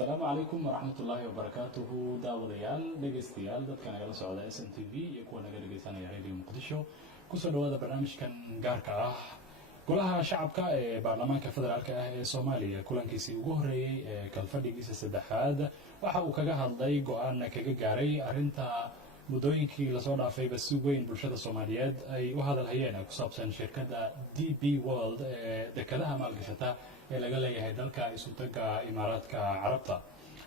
السلام عليكم ورحمة الله وبركاته داوديال دقيستيال دad kan nagala socda SNTV iyo kuwa naga dhageysanaya Radio Muqdisho kusoo dhawaada barnaamijkan gaarka ah golaha shacabka ee baarlamaanka federaalka ah ee Soomaaliya kulankiisii ugu horeeyay ee kalfadhigiisa saddexaad waxa uu kaga hadlay go'aan kaga gaaray arinta mudooyinkii la soo dhaafayba si weyn bulshada Soomaaliyeed ay u hadalhayeen ku saabsan shirkadda DP World ee dekedaha maalgashata ee laga leeyahay dalka Isuutaga Imaaraadka Carabta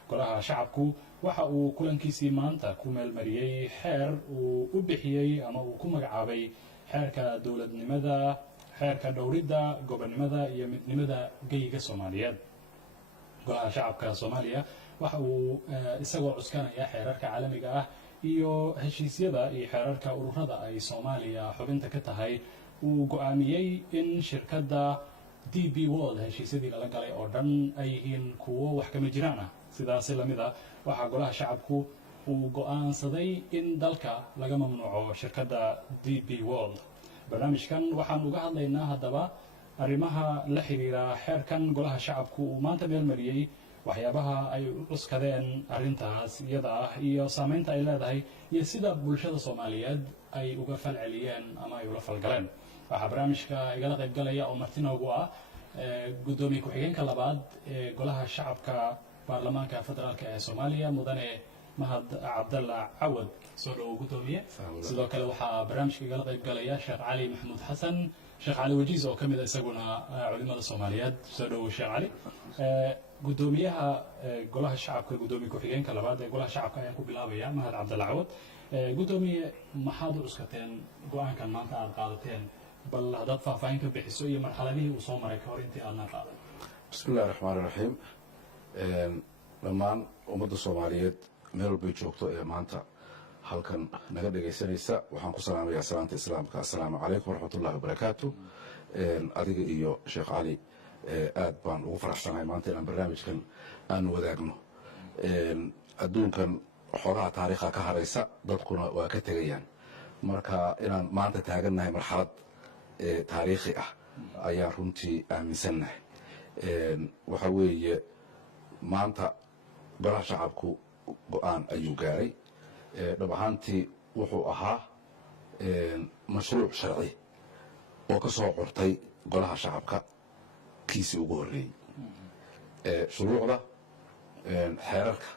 golaha shacabku waxa uu kulankiisii maanta ku meelmariyay xeer uu u bixiyay ama uu ku magacaabay xeerka dawladnimada xeerka dhowridda gobonimada iyo midnimada geyga Soomaaliyeed golaha shacabka Soomaaliya waxa uu isagoo cuskanaya xeerarka caalamiga ah iyo heshiisyada iyo xeerarka ururada ay Soomaaliya xubinta ka tahay uu go'aamiyay in shirkadda DP World heshiisyadii la galay oo dhan ay yihiin kuwo wax kama jiraan ah sidaas la mid ah waxa golaha shacabku uu go'aansaday in dalka laga mamnuuco shirkadda DP World barnaamijkan waxaan uga hadlaynaa haddaba arrimaha la xiriira xeerkan golaha shacabku uu maanta meel mariyay waxyaabaha ay u cuskadeen arrintaas iyada ah iyo saameynta ay leedahay iyo sida bulshada Soomaaliyeed ay uga falceliyeen ama ay ula falgaleen waxaa barnaamijka igala qayb galaya oo martinoogu ah gudoomiye ku-xigeenka labaad ee golaha shacabka baarlamaanka federaalka ee Soomaaliya mudane mahad cabdalla cawad soo dhawo gudoomiye sidoo kale waxaa barnaamijka igala qayb galaya sheekh cali maxamuud xasan sheekh cali wajiis oo kamid ah isaguna culimada Soomaaliyeed soo dhawo sheekh cali gudoomiyaha golaha shacabka gudoomiye ku-xigeenka labaad ee golaha shacabka ayaan ku bilaabaya mahad cabdalla cawad gudoomiye maxaad u cuskateen go'aankan maanta aad qaadateen bal hadaad faahfaahin ka bixiso iyo marxaladihii uu soo maray ka hor intii aadna qaadan bismillahi raxmaani raxiim dhammaan ummadda Soomaaliyeed meel walbay joogto ee maanta halkan naga dhagaysanaysa waxaan ku salaamayaa salaanta islaamka assalaamu calaykum waraxmatullahi wabarakaatu adiga iyo sheekh cali aad baan ugu faraxsanahay maanta inaan barnaamijkan aan wadaagno adduunkan xogaha taariikha ka haraysa dadkuna waa ka tegayaan marka inaan maanta taagannahay marxalad taariikhi ah ayaan runtii aaminsannahay waxa weeye maanta golaha shacabku go'aan ayuu gaaray dhab ahaantii wuxuu ahaa mashruuc sharci oo ka soo curtay golaha shacabka kiisii ugu horreeyey shuruucda xeerarka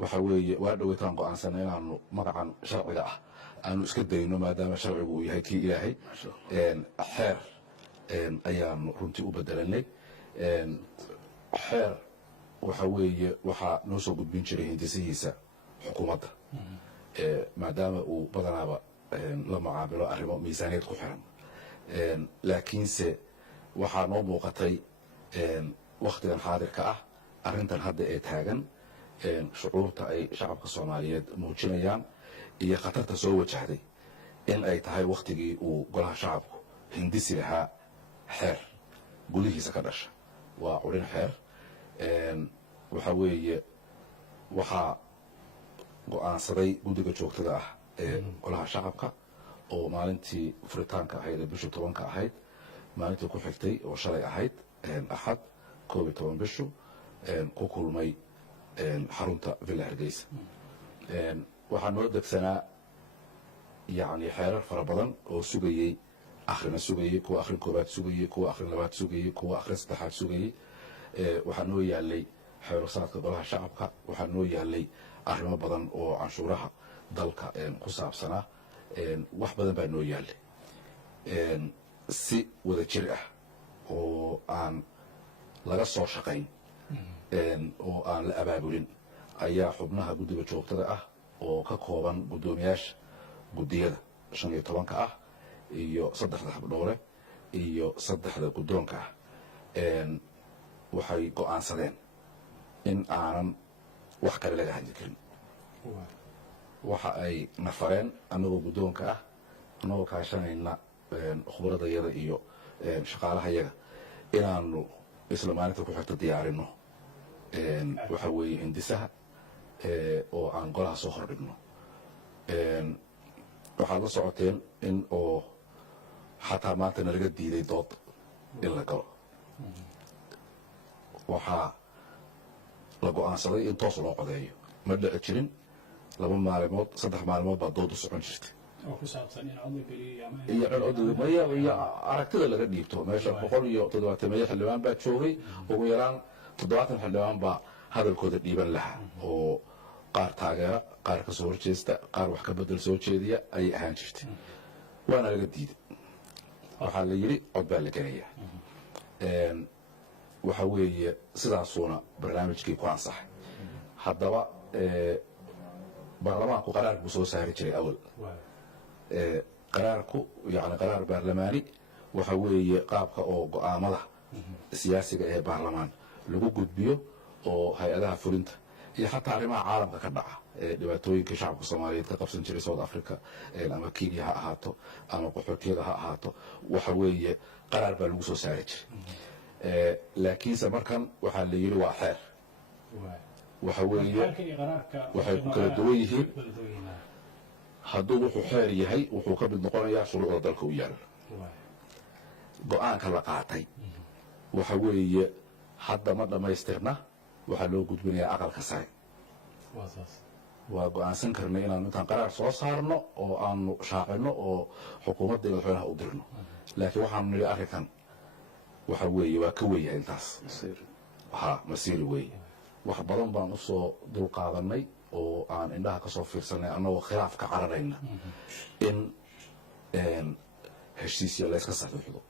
waxa weeye waa dhoweytaan go'aansana inaanu magacan sharciga ah aanu iska dayno maadaama sharcigu uu yahay kii ilaahay xeer ayaanu runtii u bedelanay xeer waxa weeye waxaa noo soo gudbin jiray hindisihiisa xukuumadda maadaama uu badanaaba la mucaamilo arrimo miisaaniyad ku xiran laakiinse waxaa noo muuqatay wakhtigan xaadirka ah arrintan hadda ee taagan shucuurta ay shacabka Soomaaliyeed muujinayaan iyo khatarta soo wajahday in ay tahay wakhtigii uu golaha shacabku hindisi lahaa xeer gudihiisa ka dhasha waa urin xeer waxa weeye waxaa go'aansaday guddiga joogtada ah ee golaha shacabka oo maalintii furitaanka ahayd ee bisha 10 ahayd maalintii ku xigtay oo shalay ahayd axad 11 bishu ku kulmay xarunta Villa Hargeysa waxaa noo degsanaa yani xeerar fara badan oo sugayey akhrina sugayey kuwa akhrin koobaad sugayey kuwa akhrin labaad sugayey kuwa akhrin saddexaad sugayey waxaa noo yaalay xeerosaadka golaha shacabka waxaa noo yaalay arrimo badan oo canshuuraha dalka ku saabsanaa wax badan baa noo yaalay si wada jir ah oo aan laga soo shaqayn oo aan la abaabulin ayaa xubnaha guddiga joogtada ah oo ka kooban guddoomiyaasha guddiyada 15 ah iyo 3 xubnoole iyo 3 guddoonka ah waxay go'aansadeen in aanan wax kale laga hadli karin waxa ay nafareen annagoo guddoonka ah annagoo kaashanayna khubradayada iyo shaqaalahayaga inaanu isla maalinta ku xigta diyaarino waxa weeye hindisaha oo aan golaha soo hordhigno waxaad la socoteen in oo xataa maanta nalaga diiday dood in la galo waxaa la go-aansaday in toos loo codeeyo ma dhici jirin 2 maalmood 3 maalmood baa doodu socon jirtay oo ku saabsan in cod la geliyo ama iyo aragtida laga dhiibto meesha 170 xildhibaan baa joogay ugu yaraan 70 xildhibaan baa hadalkooda dhiiban lahaa oo qaar taageera qaar ka soo horjeesta qaar wax ka bedel soo jeediya ay ahaan jirtay waana laga diiday waxaa la yidhi cod baa la gelayaa waxa weeye sidaasuuna barnaamijkii ku ansaxay haddaba baarlamaanku qaraar buu soo saari jiray awal qaraarku yani qaraar baarlamaani waxa weeye qaabka oo go'aamada siyaasiga ee baarlamaan lagu gudbiyo oo hay-adaha fulinta iyo xataa arrimaha caalamka ka dhaca ee dhibaatooyinka shacabka soomaaliyeed ka qabsan jiray south africa ama kenya ha ahaato ama qaxootiyada ha ahaato waxa weeye qaraar baa lagu soo saari jiray laakiinse markan waxaa la yidhi waa xeer waxa weeye waxay ku kala duwan yihiin hadduu wuxuu xeer yahay wuxuu ka mid noqonayaa shuruucda dalka u yaalla go-aanka la qaatay waxa weeye hadda ma dhammaystirna waxaa loo gudbinayaa aqalka sare waa go-aansan karnay inaanu intaan qaraar soo saarno oo aanu shaacino oo xukuumadda iyo madaxweynaha u dirno laakiin waxaanu nidhi arrinkan waxa weeye waa ka weeyahay intaas masiiri weeye wax badan baan usoo dul qaadanay oo aan indhaha ka soo fiirsanay annagoo khilaaf ka cararayna in heshiisya layska saxiixdo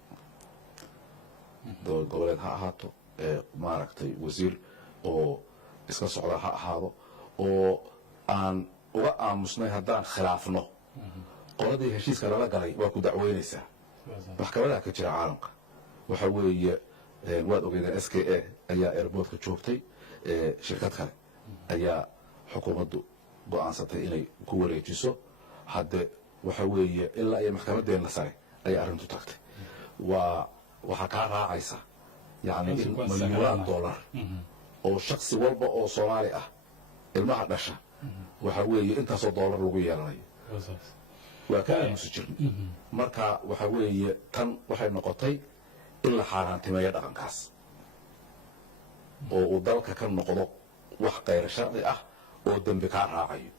dowlad goboleed ha ahaato maaragtay wasiir oo iska socda ha ahaado oo aan uga aamusnay haddaan khilaafno qoladii heshiiska lala galay waa ku dacweynaysaa maxkamadaha ka jira caalamka waxa weeye waad ogeydeen s k a ayaa airboortka joogtay shirkad kale ayaa xukuumaddu go-aansatay inay ku wareejiso hadde waxa weeye ilaa iyo maxkamadeenna sare ayay arrintu tagtay waxaa kaa raacaysa yani in $1,000,000 oo shaksi walba oo soomaali ah ilmaha dhasha waxa weeye intaasoo $1 lagu yeelanayo waa ka aamusi jirna marka waxa weeye tan waxay noqotay in la xaaraantimeeyo dhaqankaas oo uu dalka ka noqdo wax kayr sharci ah oo dembi kaa raacayo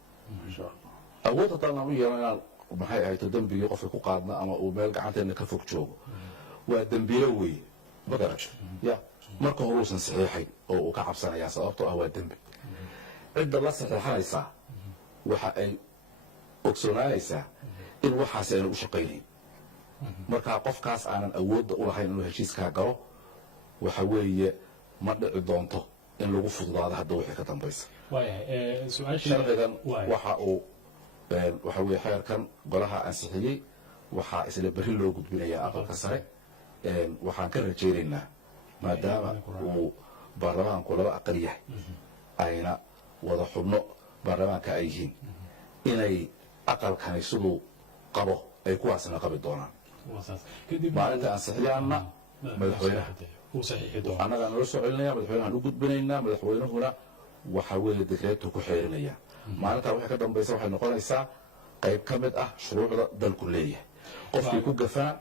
awood haddaan aan u yeelan inaan maxay ahayto dembigii qofka ku qaadna ama uu meel gacanteena ka fog joogo waa dembiile weeye ma garato ya marka hore uusan saxiixayn oo uu ka cabsanayaa sababtoo ah waa dembi cidda la saxiixanaysaa waxa ay ogsoonaanaysaa in waxaasi ayna u shaqaynayn marka qofkaas aanan awoodda u lahayn inuu heshiiskaa galo waxa weeye ma dhici doonto in lagu fududaado hadda wixii ka dambaysa sharcigan waxa uu waxa weye xeerkan golaha ansixiyey waxaa isla berri loo gudbinayaa aqalka sare waxaan ka rajaynaynaa maadaama uu baarlamaanku 2 aqal yahay ayna wada xubno baarlamaanka ay yihiin inay aqalkani siduu qabo ay kuwaasna qabi doonaan maalinta ansixiyaanna madaxweynaha annagaa nala soo celinaya madaxweynahaan u gudbinaynaa madaxweynuhuna waxa weeye dekreetu ku xeerinaya maalintaa wixii ka dambaysa waxay noqonaysaa qayb ka mid ah shuruucda dalku leeyahay qofkii ku gafana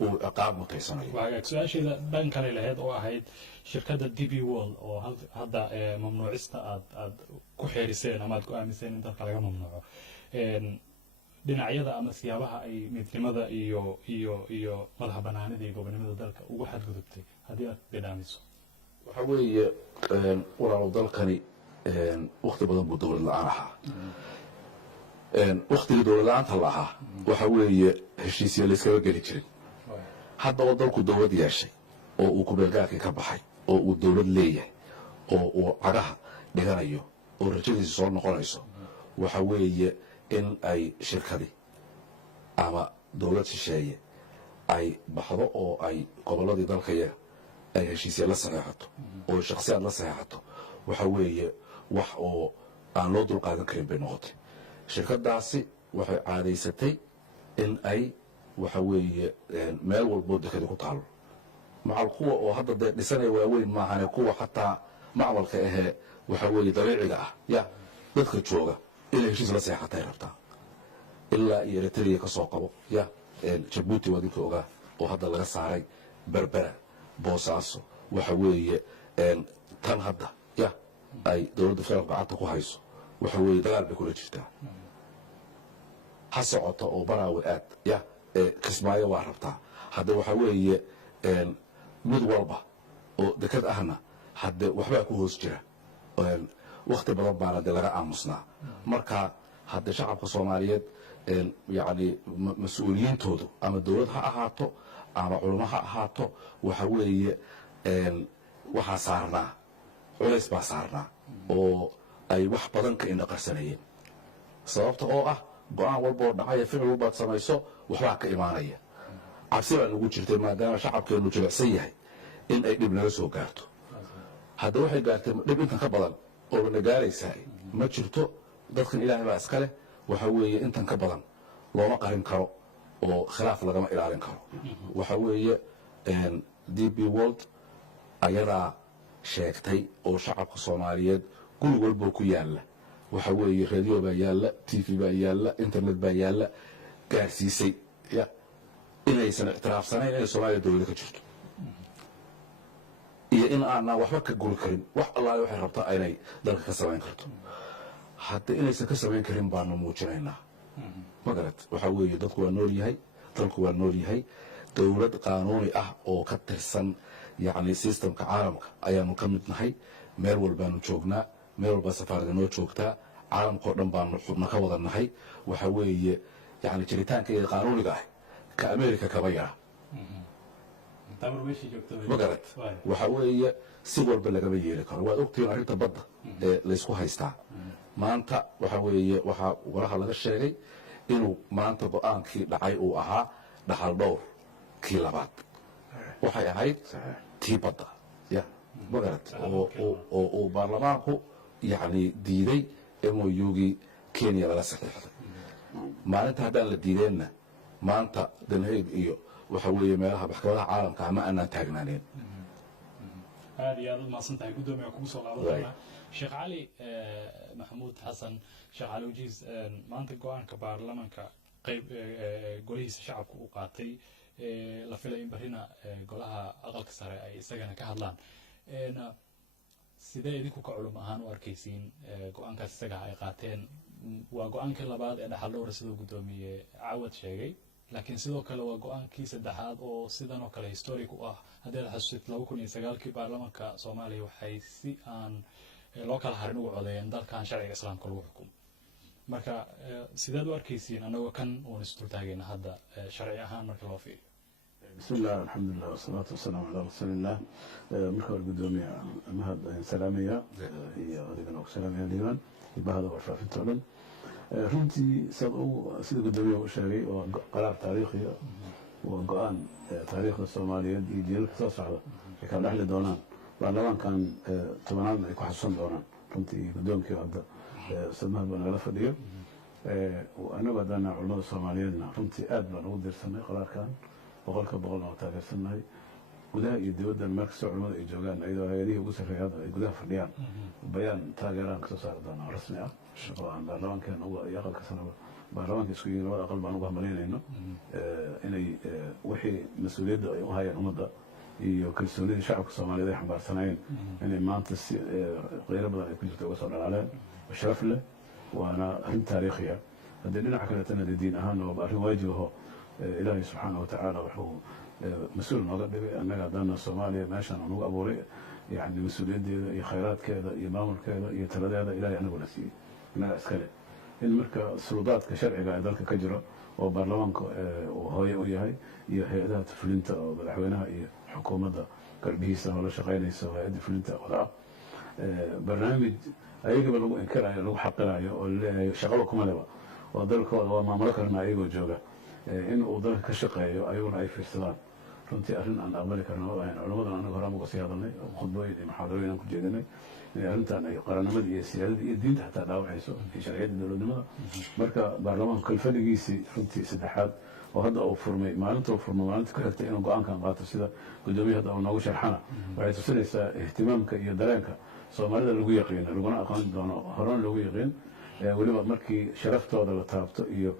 uu ciqaab mutaysanayo su-aasheeda dhan kale lahayd oo ahayd shirkadda DP World oo hadda mamnuucista aad ku xeeriseen ama aad ku aamiseen in dalka laga mamnuuco dhinacyada ama siyaabaha ay midnimada iyo madaxa banaanida iyo gobonimada dalka ugu xadgudubtay haddii aad bidhaamiso waxa weeye walaalow dalkani waqti badan buu dowlad la-aan ahaa waqtigii dowlad la-aanta la ahaa waxa weeye heshiisya layskaba geli jirin hadda oo dalku dowlad yeeshay oo uu kubeelgaarkii ka baxay oo uu dowlad leeyahay oo uu cagaha dhiganayo oo rajadiisa soo noqonayso waxa weeye in ay shirkadi ama dowlad shisheeye ay baxdo oo ay gobolladii dalkaya ay heshiisya la saxeexato oo shakhsiyaad la saxeexato waxa weeye wax oo aan loo dulqaadan karin bay noqotay shirkadaasi waxay caadaysatay in ay waxa weeye meel walboo dekadi ku taalo macal kuwa oo hadda dee dhisanaya waaweyn maahane kuwa xataa macmalka ahee waxa weeye dabiiciga ah ya dadka jooga inay heshiis la seexatay rabtaa ilaa iyo eritrea ka soo qabo ya jabuuti waa dinka ogaa oo hadda laga saaray berbera boosaaso waxa weeye tan hadda ya ay dowladda federaalka gacanta ku hayso waxa weeye dagaal bay kula jirtaa ha socoto oo baraawe aad ya kismaayo waa rabtaa hadda waxa weeye mid walba oo dekad ahna hadde waxbaa ku hoos jira wakti badan baana de laga aamusnaa marka hadde shacabka soomaaliyeed yani mas-uuliyiintoodu ama dowlad ha ahaato ama culamo ha ahaato waxa weeye waxaa saarnaa culays baa saarnaa oo ay wax badan ka indhaqarsanayeen sababta oo ah go-aan walbaoo dhacaya ficil walbaad samayso waxbaa ka imaanaya cabsi baa nagu jirtay maadaama shacabkeenu jilicsan yahay in ay dhib naga soo gaarto hadda waxay gaartay dhib intan ka badan oo na gaaraysaa ma jirto dadkan ilaahay baa iska leh waxa weeye intan ka badan looma qarin karo oo khilaaf lagama ilaalin karo waxa weeye d b world ayadaa sheegtay oo shacabka soomaaliyeed guri walboo ku yaalla waxa weeye radio baa yaalla t v baa yaalla internet baa yaalla gaarsiisay ya inaysan ictiraafsanayn inay soomaaliya dowlada ka jirto iyo in aanaan waxba ka guri karin wax allaale waxay rabtaa inay dalka ka samayn karto hadda inaysan ka samayn karin baanu muujinaynaa magarat waxa weeye dadku waa nool yahay dalku waa nool yahay dowlad qaanuuni ah oo ka tirsan yacni systemka caalamka ayaanu ka mid nahay meel walbaanu joognaa meel walbaa safaarada noo joogtaa caalamkao dhan baanu xubno ka wada nahay waxa weeye yani jiritaankeeda qaanuuniga ah ka america kaba yara magarat waxa weeye si walba lagama yeeli karo waad ogtihiin arrinta badda ee laysku haystaa maanta waxa weeye waxaa walaha laga sheegay inuu maanta go-aankii dhacay uu ahaa dhaxal dhowr kii labaad waxay ahayd tii badda ya magarat oo uu baarlamaanku yani diiday mougii kenya laga saxiixday maalinta haddaan la diideenna maanta danhayg iyo waxa weeye meelaha maxkamadaha caalamka ama aanaan taagnaaneen aad iyo aad u mahadsan tahay guddoomiya kugu soo laabanaya sheekh cali maxamuud xasan sheekh cali wajiis maanta go-aanka baarlamanka qayb golihiisa shacabka uu qaatay la filay in barrina golaha aqalka sare ay isagana ka hadlaan sidee idinku ka culum ahaan u arkaysiin go-aankaas isaga ay qaateen waa go-aankii labaad ee dhaxal dhowra siduu guddoomiye cawad sheegay laakiin sidoo kale waa go-aankii saddexaad oo sidan oo kale historic u ah haddii aad xasuusid 2009 baarlamanka soomaaliya waxay si aan loo kala harin ugu codeeyeen dalkan sharciga islaamka lagu xukumo marka sideed u arkaysiin anagoo kan uun isdul taagayna hadda sharci ahaan marka loo fiiriyo بسم الله الحمد لله والصلاة والسلام على رسول الله مركب القدومية مهد سلامية هي أدينا وسلامية ديوان بهذا ورفع في التعلم runtii sida gudoomiyaha u sheegay waa qaraar taariikhiya waa go-aan taariikhda soomaaliyeed iyo jiilalka soo socda ay kala dhexli doonaan baarlamaankan tobanaadna ay ku xasuusan doonaan runtii gudoomkii hadda sadmahad baa nagala fadhiyo anagu haddana culamada soomaaliyeedna runtii aad baan ugu diirsanay qaraarkan boqolka boqolna waa taageersannahay gudaha iyo dibaddan meel kastoo culamada ay joogaan iyadoo hay-adihii ugu sarreeya hadda ay gudaha fadhiyaan bayaan taageeraan kasoo saari doonaa rasmi ah oo aan baarlamaankeena iyo aqalka sanaba baarlamaanka isku yihiin labada aqal baan uga hamalaynayno inay wixii mas-uuliyadda ay u hayeen ummadda iyo kalsoonidii shacabka soomaaliyeed ay xambaarsanayeen inay maanta si qeyro badan ay ku jirto uga soo dhalaaleen sharaf leh waana arrin taariikhiya haddii dhinaca kaletana dee diin ahaan waa arrin waajib aho ilaahay subxaana watacaala wuxuu mas-uul nooga dhigay annaga haddana soomaaliya meeshaan aan ugu abuuray yani mas-uuliyaddeeda iyo khayraadkeeda iyo maamulkeeda iyo taladeeda ilahay anaguna siiyey innaga iskale in marka suludaadka sharciga ee dalka ka jiro oo baarlamaanka uu hooye u yahay iyo hay-adaha fulinta oo madaxweynaha iyo xukuumadda garbihiisa oo la shaqaynaysa hay-adda fulinta wada ah barnaamij ayagaba lagu inkirayo lagu xaqirayo oo laleeyahay shaqaba kuma leba oo dalkooda waa maamulo karna ayagoo jooga in uu dalka ka shaqeeyo ayaguna ay fiirsadaan runtii arrin aan aqbali karna ma ahayn culamadan anaga horaan uga sii hadalnay khudbooyin iyo muxaadarooyin aan ku jeedinay inay arrintan ay qaranimada iyo siyaadada iyo diinta xataa dhaawacayso iyo sharciyadda dowladnimada marka baarlamaanku kalfadhigiisii runtii saddexaad oo hadda uu furmay maalinta uu furmay maalinta ku xigtay inuu go-aankan qaato sida guddoomiye hadda uu noogu sharxana waxay tusinaysaa ihtimaamka iyo dareenka soomaalida lagu yaqiin laguna aqoon doono horena loogu yaqiin weliba markii sharaftooda la taabto iyo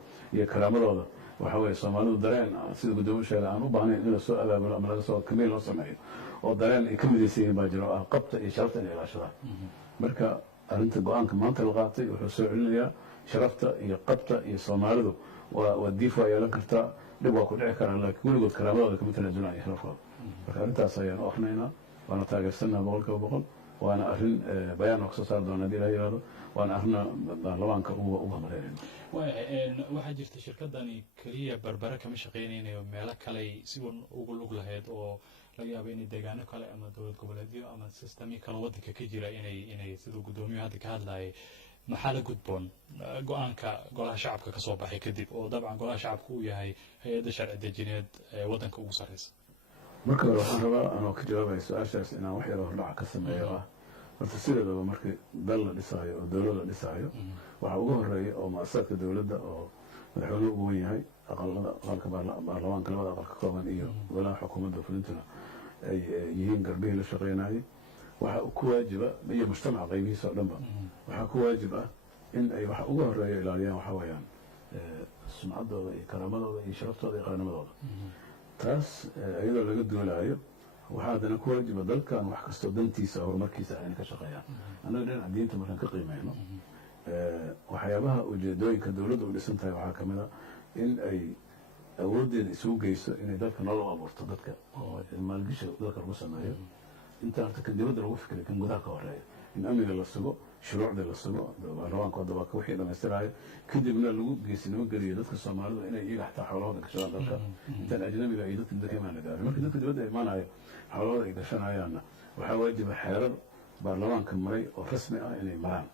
karaamadooda waxa weeye soomaalidu dareen sida guddoomiye sheegay aan u baahnayn in la soo abaabulo ama laga soo kamiil loo sameeyo oo dareen ay ka midaysan yihiin baa jiro ah qabta iyo sharafta inay ilaashadaan marka arrinta go-aanka maanta la qaatay wuxuu soo celinayaa sharafta iyo qabta iyo soomaalidu waa diif waa yeelan kartaa dhib waa ku dhici karaa laakiin weligood karaamadooda kama tanaasulaya sharafkooda marka arrintaas ayaan u akrinaynaa waana taageersannaha 100% waana arrin bayaan oo kasoo saari doona haddii la yidhaahdo waana arrina baarlamaanka uga maleynayna waxaa jirta shirkadani keliya barbare kama shaqaynaynayo meelo kale si ugu lug lahayd oo laga yaabo inay deegaano kale ama dowlad goboleedyo ama sistamyo kale waddanka ka jira inay siduu guddoomiyu hadda ka hadlayay maxaa la gudboon go-aanka golaha shacabka ka soo baxay kadib oo dabcan golaha shacabka uu yahay hay-adda sharci dejineed ee waddanka ugu sarreysa marka hore waxaan rabaa anoo ka jawaabaya su-aashaas inaan wax yaro hordhaca ka sameeyo ah horta sideedaba markii dal la dhisaayo oo dowlad la dhisaayo waxaa ugu horeeya oo mu-asasaadka dowladda oo madaxweynuhu ugu wen yahay aqalka baarlamaanka labada aqal ka kooban iyo golaha xukuumadda fulintuna ay yihiin garbihii la shaqeynayay waxaa ku waajiba iyo mujtamaca qaybihiisa oo dhanba waxaa ku waajib ah in ay waxa ugu horeeya ilaaliyaan waxaa weeyaan sumcaddooda iyo karaamadooda iyo sharaftooda iyo qarannimadooda taas iyadoo laga duulaayo waxaa haddana ku waajiba dalkan wax kastoo dantiisa horumarkiisa ayna ka shaqeeyaan annaga dhinaca diinta markaan ka qiimeyno waxyaabaha ujeedooyinka dowladda u dhisan tahay waxaa kamid a in ay awooddeeda isugu geyso inay dalka nolol abuurto dadka oo maalgasha dalka lagu sameeyo inta horta kan dibadda lagu fikiray kan gudaha ka horeeya in amniga la sugo shuruucda la sugo baarlamaanka hadda waa ka wixii dhamaystiraayo kadibna lagu geesinimo geliyo dadka soomaalida inay iyaga xataa xoolahooda gashadaan dalka intaan ajnabiga iyo dadka dibadda ka imaan la gaarin marka dadka dibadda imaanayo xoolahooda ay gashanayaanna waxaa waajiba xeerar baarlamaanka maray oo rasmi ah inay maraan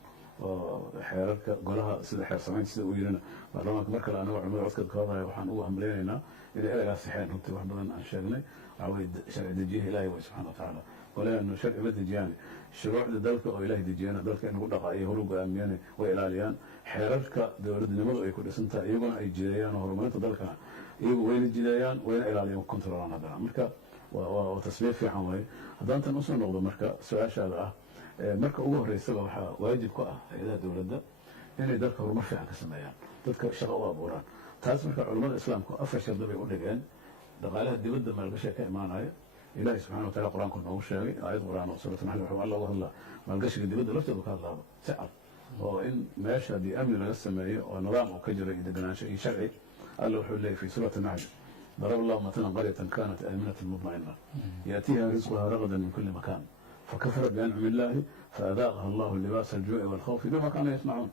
oo xeerarka golaha sida xeer samaynta sida uu yirina baarlamaanka mar kale anaga culimada codka ka hadlaya waxaan ugu hambaleynaynaa inay eragaas saxeen runtii wax badan aan sheegnay waxaa weye sharci dejiyaha ilaahay way subxana wa tacaala walaanu sharci ma dejiyaan shuruucda dalka oo ilaahay dejiyana dalka in lagu dhaqa iyo horu go-aamiyana way ilaaliyaan xeerarka dowladnimadu ay ku dhisan tahay iyaguna ay jideeyaan oo horumarinta dalkana iyagu wayna jideeyaan wayna ilaaliyaan controlaan haddana marka waa tasbiix fiican waye haddaan tan usoo noqdo marka su-aashaada ah marka ugu horeysaba waxaa waajib ku ah hay-adaha dowladda inay dalka horumar fiican ka sameeyaan dadka shaqo u abuuraan taas marka culimmada islaamku 4 shardi bay u dhigeen dhaqaalaha dibadda maalgashiga ka imaanaya ilaahay subxana wa taala qur-aanku noogu sheegay aayad qur-aan oo suuratu naxli wuxuu alla uga hadlaa maalgashiga dibadda lafteedu ka hadlaaba si cad oo in meesha haddii amni laga sameeyo oo nidaam uu ka jiro iyo deganaansho iyo sharci alla wuxuu leeyahy fi suurati naxli ضرب الله مثلا قرية كانت آمنة مطمئنة يأتيها رزقها رغدا من كل مكان فكفرت بأنعم الله فأذاقها الله لباس الجوع والخوف بما كانوا يسمعون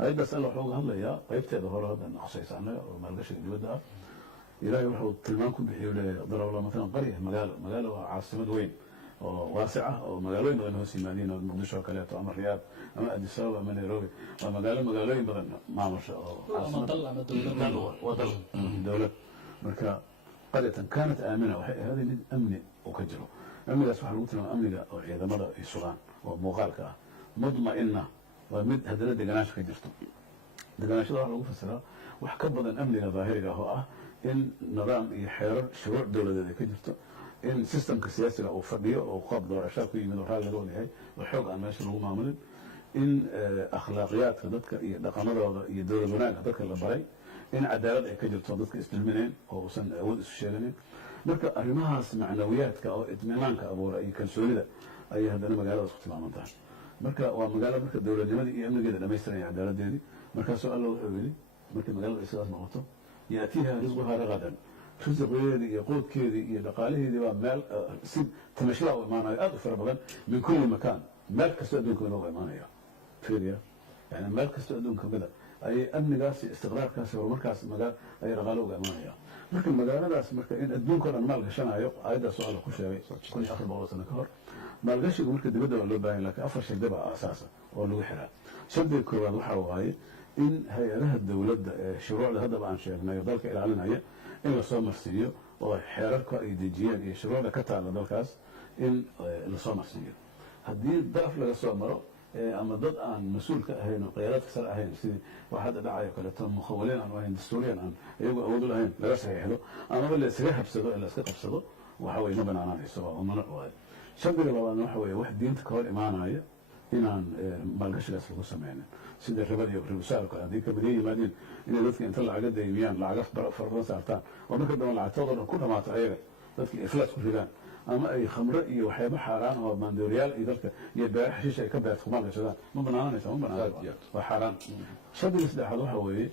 أيضا سألوا حقوق هلا يا قيبت هذا هو هذا خصيص عنه وما لقاش الجودة إلهي وحو تلمانكم بحيو ضرب الله مثلا قرية مقالة عاصمة وين واسعة ومقالوين غنه سيمانين ومقدشة وكاليات وأما الرياض أما أديس أبابا أما نيروبي ومقالوين بغن معمر أما ضل وضل دولة مركا قرية كانت آمنة هذه من أمن وكجره أمنigaas waxaa lagu tilmaama amniga oo ciidamada ay sugaan oo muuqaalka ah mudma'ina waa mid haddana deganaansho ka jirto deganaashada waxaa lagu fasiraa wax ka badan amniga daahiriga oo ah in nidaam iyo xeerar shuruuc dowladeed ay ka jirto in sistamka siyaasiga uu fadhiyo oo qaab doorashaa ku yimid oo raali laga wada yahay oo xoog aan meesha lagu maamulin in akhlaaqiyaadka dadka iyo dhaqamadooda iyo dowlad wanaagga dadka la baray in cadaalad ay ka jirto dadka isdulminayn oo uusan awood isu sheeganin marka arrimahaas macnawiyaadka oo idminaanka abuura iyo kalsoonida ayay haddana magaaladaas ku tilmaaman tahay marka waa magaalo marka dowladnimadii iyo amnigeeda dhamaystiranaya cadaaladeedii markaasoo alla wuxuu yidhi markii magaalada ay sidaas noqoto yaatiiha risquhaa ragadan risiqeedii iyo quudkeedii iyo dhaqaalaheedii baa meel si tamashlaa u imaanayo aad u fara badan min kulli makaan meel kastoo adduunka mida uga imaanaya fiiriya yani meel kastoo adduunka mida ayay amnigaas iyo istiqraarkaas horumarkaas ayay dhaqaalo uga imaanaya marka magaaladaas marka in adduunka o dhan maal gashanayo aayaddaas oo alla ku sheegay 1400 sano ka hor maalgashigu marka dibadda waa loo baahan lakin 4 shardi baa aasaasa oo lagu xiraa shardiga koowaad waxaa waaye in hay-adaha dowladda ee shuruucda haddaba aan sheegnay dalka ilaalinaya in lasoo marsiiyo oo xeerarka ay dejiyeen iyo shuruucda ka taalla dalkaas in lasoo marsiiyo haddii daraf laga soo maro ama dad aan mas-uul ka ahayn oo qiyaadaadka sare ahayn sidii wax hadda dhacayo kaleeto mukhawaliin aan ahayn dastuuriyan aan iyagu awood u lahayn laga saxiixdo amaba la iskaga habsado ee la iska qabsado waxa weye ma banaanaanayso waa mamnuuc waaye shardiga labaadna waxa weeye wax diinta ka hor imaanaya inaan maalgashigaas lagu sameynin sida ribada iyo ribusaarka haddii kamidya yimaadeen inay dadka inta lacaga daymiyaan lacaga fara badan saartaan oo marka dambe lacagtooda dhan ku dhamaato ayaga dadka iflaas ku ridaan ama ay khamro iyo waxyaabo xaaraan oo maandooriyaal iyo dalka iyo beer xashiish ay ka beerto maalgashadaan ma banaananaysa ma banaan waa xaaraan shardiga saddexaad waxa weeye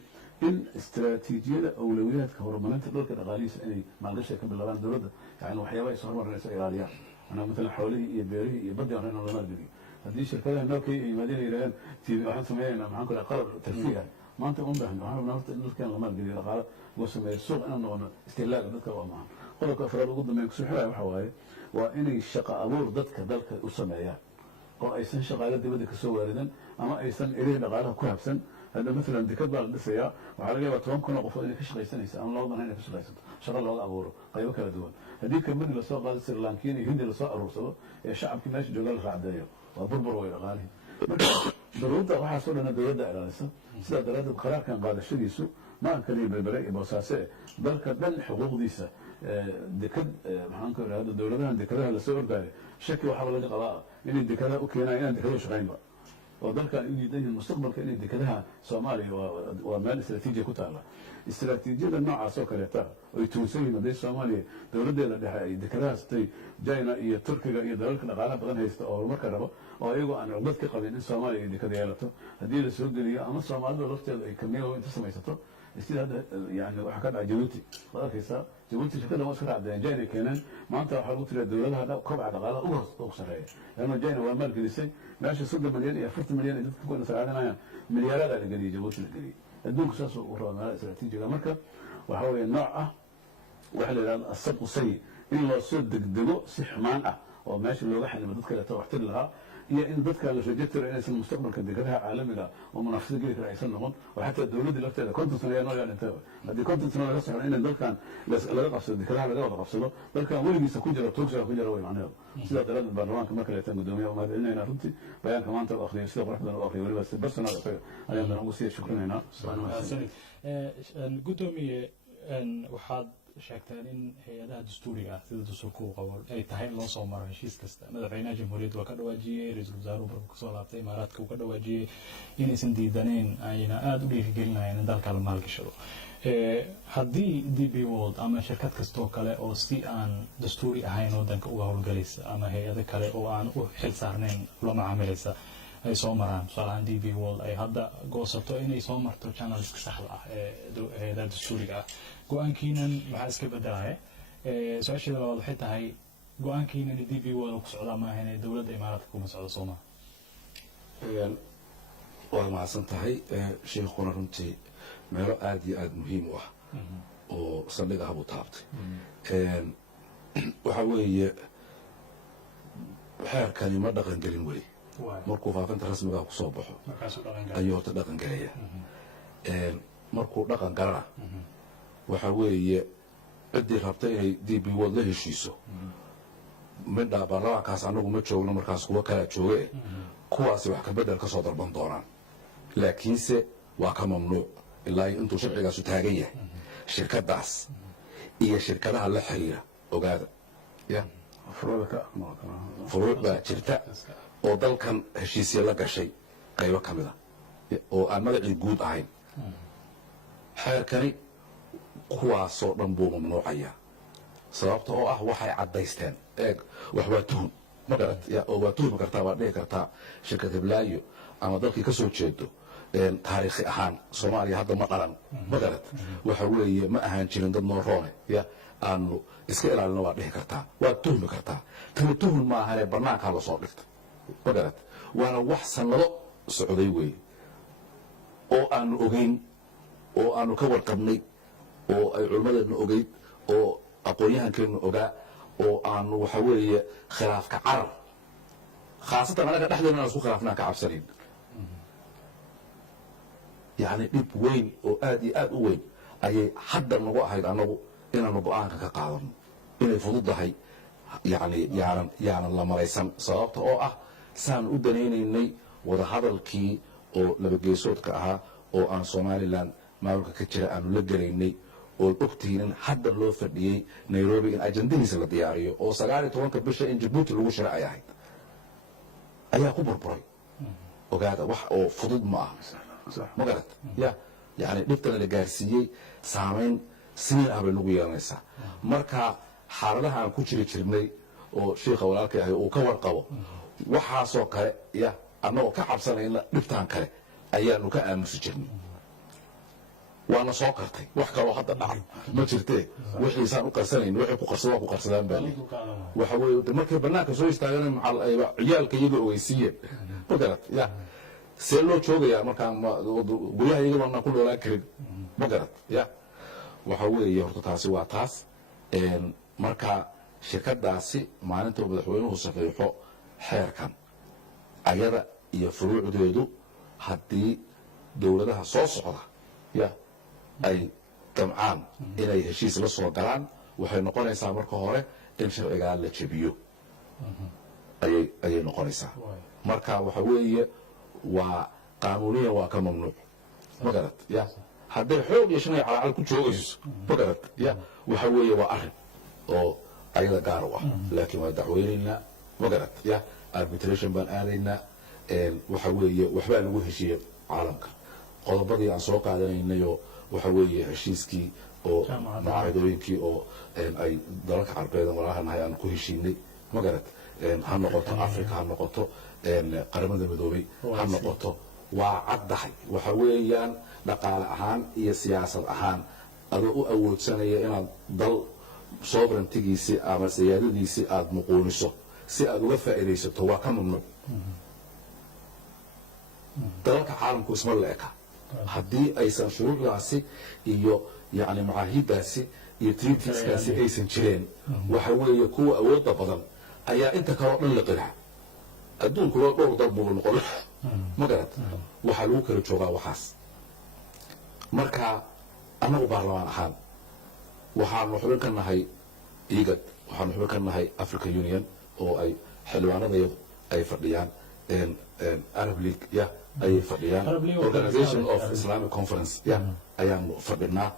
in istiraatiijiyada awlawiyaadka horumarinta dhulka dhaqaalihiisa inay maalgashi ka bilaabaan dowladda yani waxyaaba ay soo horumarinayso ilaaliyaan anaa maalan xoolihii iyo beerihii iyo badii hore in la maalgeliyo haddii shirkadaha noolkay ay yimaadeen ay yidhahdeen tv waxaan sameeyaynaa maxaan ku dhahay qalab tarfiih ah maanta uma baahna waxaan rabnaa horta in dalkeen la maalgeliyo dhaqaalo lagu sameeyo suuq inaan noqono istihlaaga dadka waa maahan qodobka afraad ugu dambeyn kusoo xiraya waxa waaye waa inay shaqo abuur dadka dalka u sameeyaan oo aysan shaqaale dibadda kasoo waaridan ama aysan erihii dhaqaalaha ku habsan hadda maalan dekad baa la dhisayaa waxaa laga yaabaa 10 kun oo qofood inay ka shaqaysanaysa ama 2 inay ka shaqaysato shaqo looga abuuro qaybo kala duwan haddii kambani lasoo qaado Sri Lankiin iyo Hindi lasoo aruursado ee shacabkii meesha jooga la raacdeeyo waa burbur way dhaqaalihi marka dowladda waxaa soo dhana dowladda ilaalisa sidaa daraaddeed qaraarkan qaadashadiisu ma aan kaliya berbere iyo boosaase dalka dhan xuquuqdiisa dekad maxaan ku idhahda dowladahan dekadaha lasoo ordaayo shaki waxaaba laga qabaa inay dekadaha u keenaan inaan dekado shaqaynba oo dalkan u diidan yihiin mustaqbalka inay dekadaha soomaaliya waa meel istaraatiijiya ku taala istaraatiijiyada noocaas oo kaleeta ay tuunsan yihiin hadday soomaaliya dowladdeeda dhexe ay dekadahaas tay china iyo turkiga iyo dalalka dhaqaalaha badan haysta oo horumarka rabo oo iyagoo aan cugdad ka qabin in soomaaliya ay dekada yeelato haddii la soo geliyo ama soomaalida lafteeda ay kamiyo inta samaysato sida hadda yani waxaa ka dhaca jabuuti waad arkaysaa jabuuti shirkada waa iska raacdeen jina keeneen maanta waxaa lagu tiriya dowladaha kobca dhaqaalaha ugu hoos ugu sarreeya leanna jina waa maalgelisay meesha 30 milyan iyo 40 milyan ay dadka ku nasaadanayaan milyaaradaa la geliyay jabuuti la geliyay adduunku saas uu rabaa meelaha istaraatiijiga marka waxaa weeye nooc ah waxa la yidhahda asabqu sayi in loo soo degdego si xumaan ah oo meesha looga xanimo dad kaleeto waxtiri lahaa iyo in dadka la rajo tiro inaysan mustaqbalka dekadaha caalamiga oo munaafasad geli kara aysan noqon oo xataa dowladdii lafteeda 50 sano ayaa noo yaa dhintay haddii 50 sano laga socdo in dalkan laga qabsado dekadaha laga wada qabsado dalkan weligiisa ku jira tuugsiga ku jira way macnaheedu sidaa daraaddeed baarlamaanka marka la yeetaan guddoomiyaha u mahadcelinaynaa runtii bayaanka maanta u akhriyay sida qurux badan u akhriyay weliba si personal isaga ayaan dan ugu sii shukrinaynaa guddoomiye waxaad sheegteen in hay-adaha dastuuriga ah sida dastuurka uu qabo ay tahay in loo soo maro heshiis kasta madaxweynaha jamhuuriyadda waa ka dhawaajiyey ra-iisul wasaaruhu markuu kasoo laabtay imaaraadka uu ka dhawaajiyey inaysan diidanayn ayna aada u dhiirigelinayaan in dalka la maalgashado haddii DP World ama shirkad kastoo kale oo si aan dastuuri ahayn waddanka uga howlgalaysa ama hay-ado kale oo aan u xil saarnayn ula macaamilaysa ay soo maraan tusaalahaan DP World ay hadda goosato inay soo marto channelska saxda ah ee hay-adaha dastuuriga ah go-aankiinan maxaa iska bedelaya su-aasheeda labaad waxay tahay go-aankiinan DP World ku socdaa maaha inay dowladda imaaraadka kuma socdo soomaa waad mahadsan tahay sheekhuna runtii meelo aada iyo aada muhiim u ah oo saldhig ah buu taabtay waxa weeye xeerkani ma dhaqan gelin weli markuu faafinta rasmiga ah kusoo baxo ayuu horta dhaqan gelaya markuu dhaqan galana waxa weeye ciddii rabta inay DP World la heshiiso midha baarlamaankaas anagu ma joogno markaas kuwa kalaa jooge kuwaasi wax ka bedel ka soo dalban doonaan laakiinse waa ka mamnuuc ilaa intuu sharcigaasu taagan yahay shirkadaas iyo shirkadaha la xiriira ogaada ya furuuc baa jirta oo dalkan heshiisya la gashay qaybo ka mid a oo aan magacii guud ahayn xeerkani kuwaasoo dhan buu mamnuucaya sababta oo ah waxay caddaysteen eeg wax waa tuhum ma garat oo waa tuhmi kartaa waa dhihi kartaa shirkad hiblaayo ama dalkii ka soo jeedo taariikhi ahaan soomaaliya hadda ma dhalan ma garat waxa weeye ma ahaan jirin dad noo roone ya aanu iska ilaalino waa dhihi kartaa waa tuhmi kartaa tani tuhun ma ahane bannaankaa lasoo dhigtay ma garat waana wax sannado socday weeye oo aanu ogeyn oo aanu ka warqabnay oo ay culimmadeedna ogeyd oo aqoon-yahankeennu ogaa oo aanu waxa weeye khilaafka carar khaasatan anaga dhexdeena aan isku khilaafnaan ka cabsanayn yacni dhib weyn oo aad iyo aad u weyn ayay hadda nagu ahayd annagu inaanu go-aanka ka qaadano inay fududahay yacni yaanan la malaysan sababta oo ah saan u danaynaynay wadahadalkii oo labageesoodka ahaa oo aan somalilan maamulka ka jira aanu la gelaynay ood ogtihiin in hadda loo fadhiyey nairobi in ajandadiisa la diyaariyo oo 19 bisha in jabuuti lagu shira ay ahayd ayaa ku burburay ogaada wax oo fudud ma aha ma garat ya yani dhibtana la gaarsiiyey saamayn siniin ah bay nagu yeelanaysaa marka xaaladaha aan ku jiri jirnay oo shiikha walaalkay ahay uu ka warqabo waxaasoo kale ya annagoo ka cabsanayna dhibtaan kale ayaanu ka aamusi jirnay waana soo qartay wax kaloo hadda dhacay ma jirtee wixiisaan u qarsanayn wixii ku qarsadaan ku qarsadaan baa leeyihi waxa weeye markay bannaanka soo istaagana ciyaalka iyaga ogeysiiyeen ma garat ya see loo joogayaa markaan guryaha iyaga baanaan ku noolaan karin ma garat ya waxa weeye horta taasi waa taas marka shirkadaasi maalinta madaxweynuhu saxiixo xeerkan ayada iyo furuucdeedu haddii dowladaha soo socda ya ay damcaan inay heshiis la soo galaan waxay noqonaysaa marka hore in sharcigaa la jebiyo ayay noqonaysaa marka waxa weeye waa qaanuuniyan waa ka mamnuuc ma garat ya hadday xoog iyo shanay calaacal ku joogayso ma garat ya waxa weeye waa arrin oo ayada gaar u ah laakiin waa dacweynaynaa ma garat ya arbitration baan aadaynaa waxa weeye waxbaa lagu heshiiyey caalamka qodobadii aan soo qaadanaynayoo waxa weeye heshiiskii oo mucaaradooyinkii oo ay dalalka carbeed walaalahanahay aan ku heshiinay ma garat ha noqoto africa ha noqoto qaramada midoobay ha noqoto waa caddahay waxa weeyaan dhaqaale ahaan iyo siyaasad ahaan adoo u awoodsanaya inaad dal sovereigntigiisii ama siyaadadiisii aada muquuniso si aad uga faa'iidaysato waa ka mamnuuc dalalka caalamku isma la eka haddii aysan shuruucdaasi iyo yani macaahidaasi iyo treatiskaasi aysan jireen waxa weeye kuwa awoodda badan ayaa inta kaleo dhan la qirxa adduunkuba dhowr dal buu noqon ma garat waxaa lagu kala joogaa waxaas marka annagu baarlamaan ahaan waxaanu xubin ka nahay igad waxaanu xubin ka nahay africa union oo ay xildhibaanadayadu ay fadhiyaan arab league ya ayay fadhiyaan organization of islamic conference ya ayaanu fadhinaa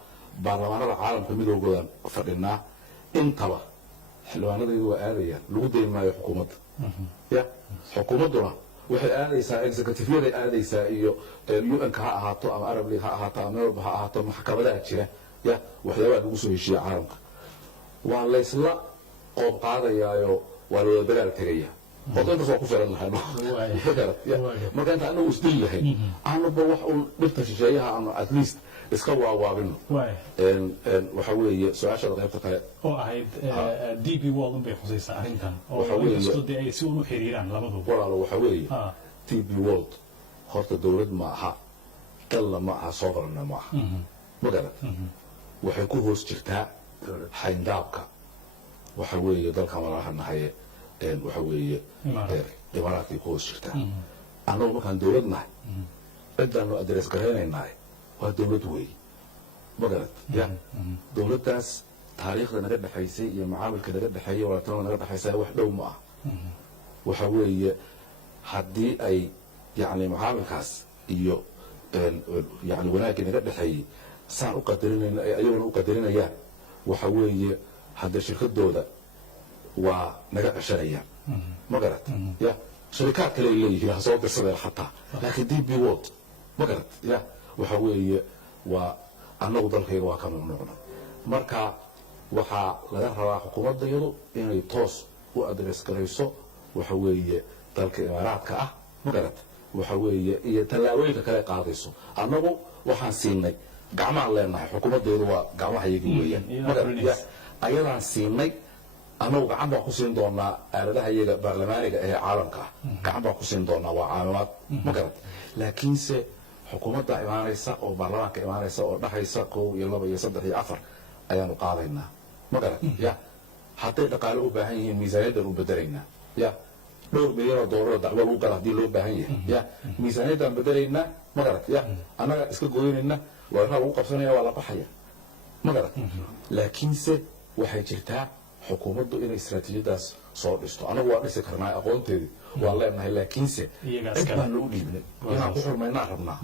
baarlamaanada caalamka midoogoodan fadhinaa intaba xildhibaanadaydu waa aadayaan lagu dayn maayo xukuumadda ya xukuumadduna waxay aadaysaa executivyaday aadaysaa iyo un-ka ha ahaato ama arab league ha ahaato ama melba ha ahaato maxkamadaha jira ya waxyaabaha lagu soo heshiiya caalamka waa laysla qoob qaadayaayo waa la wada dagaal tegaya horta intaas waa ku filan lahay marka inta anagu isdili lahayn aanuba wax uun dhibta shisheeyaha aanu at least iska waawaabino waxa weeye su-aashada qaybta kale oo ahayd d b world unbay khusaysaa arrintan oo inkastoo dee ay si un u xiriiraan labaduba walaalo waxa weeye d b world horta dowlad ma aha dalna ma aha sovereignna ma aha ma garad waxay ku hoos jirtaa xayndaabka waxa weeye dalkan walaalahanahaye waxa weeye imaaraadkay ku hoos jirtaa annagu markaan dowlad nahay cidaanu adres garaynaynahay waa dowlad weeye ma garad ya dowladdaas taariikhda naga dhexaysay iyo macaamilka naga dhexeeya walaaltinimada naga dhexaysa wax dhow ma ah waxa weeye haddii ay yani macaamilkaas iyo yani wanaaggii naga dhexeeyey saan u qadarinayna ay ayaguna u qadarinayaan waxa weeye hadda shirkadooda waa naga ceshanayaan ma garad ya sharikaad kale ay leeyihiin ha soo dirsadeen xataa laakiin d b world ma garad ya waxa weeye waa annagu dalkayga waa ka mamnuucna marka waxaa laga rabaa xukuumaddayadu inay toos u adres garayso waxa weeye dalka imaaraadka ah ma garad waxa weeye iyo tallaabooyinka kale qaadayso annagu waxaan siinay gacmaan leenahay xukuumaddayadu waa gacmahayaga weeyaan ma garad ya ayadaan siinay annagu gacan baan ku siin doonaa aaladaha iyaga baarlamaaniga ee caalamka ah gacan baan ku siin doonaa waa caawimaad ma garad laakiinse xukuumadda imaanaysa oo baarlamaanka imaanaysa oo dhexaysa 1 iyo 2 iyo 3 iyo 4 ayaanu qaadaynaa ma garad ya hadday dhaqaale u baahan yihiin miisaaniyaddan u bedelaynaa ya dhowr milyan oo doolar dacwo lagu gala haddii loo baahan yahay ya miisaaniyaddaan bedelaynaa ma garad ya annaga iska goynayna weeraraha lagu qabsanaya waa la baxaya ma garad laakiinse waxay jirtaa xukuumaddu inay istaraatiijiyadaas soo dhisto anagu waa dhisi karnaa aqoonteedii waa leenahay laakiinse cid baan nagu dhiibnay inaan ku xurmaynaan rabnaa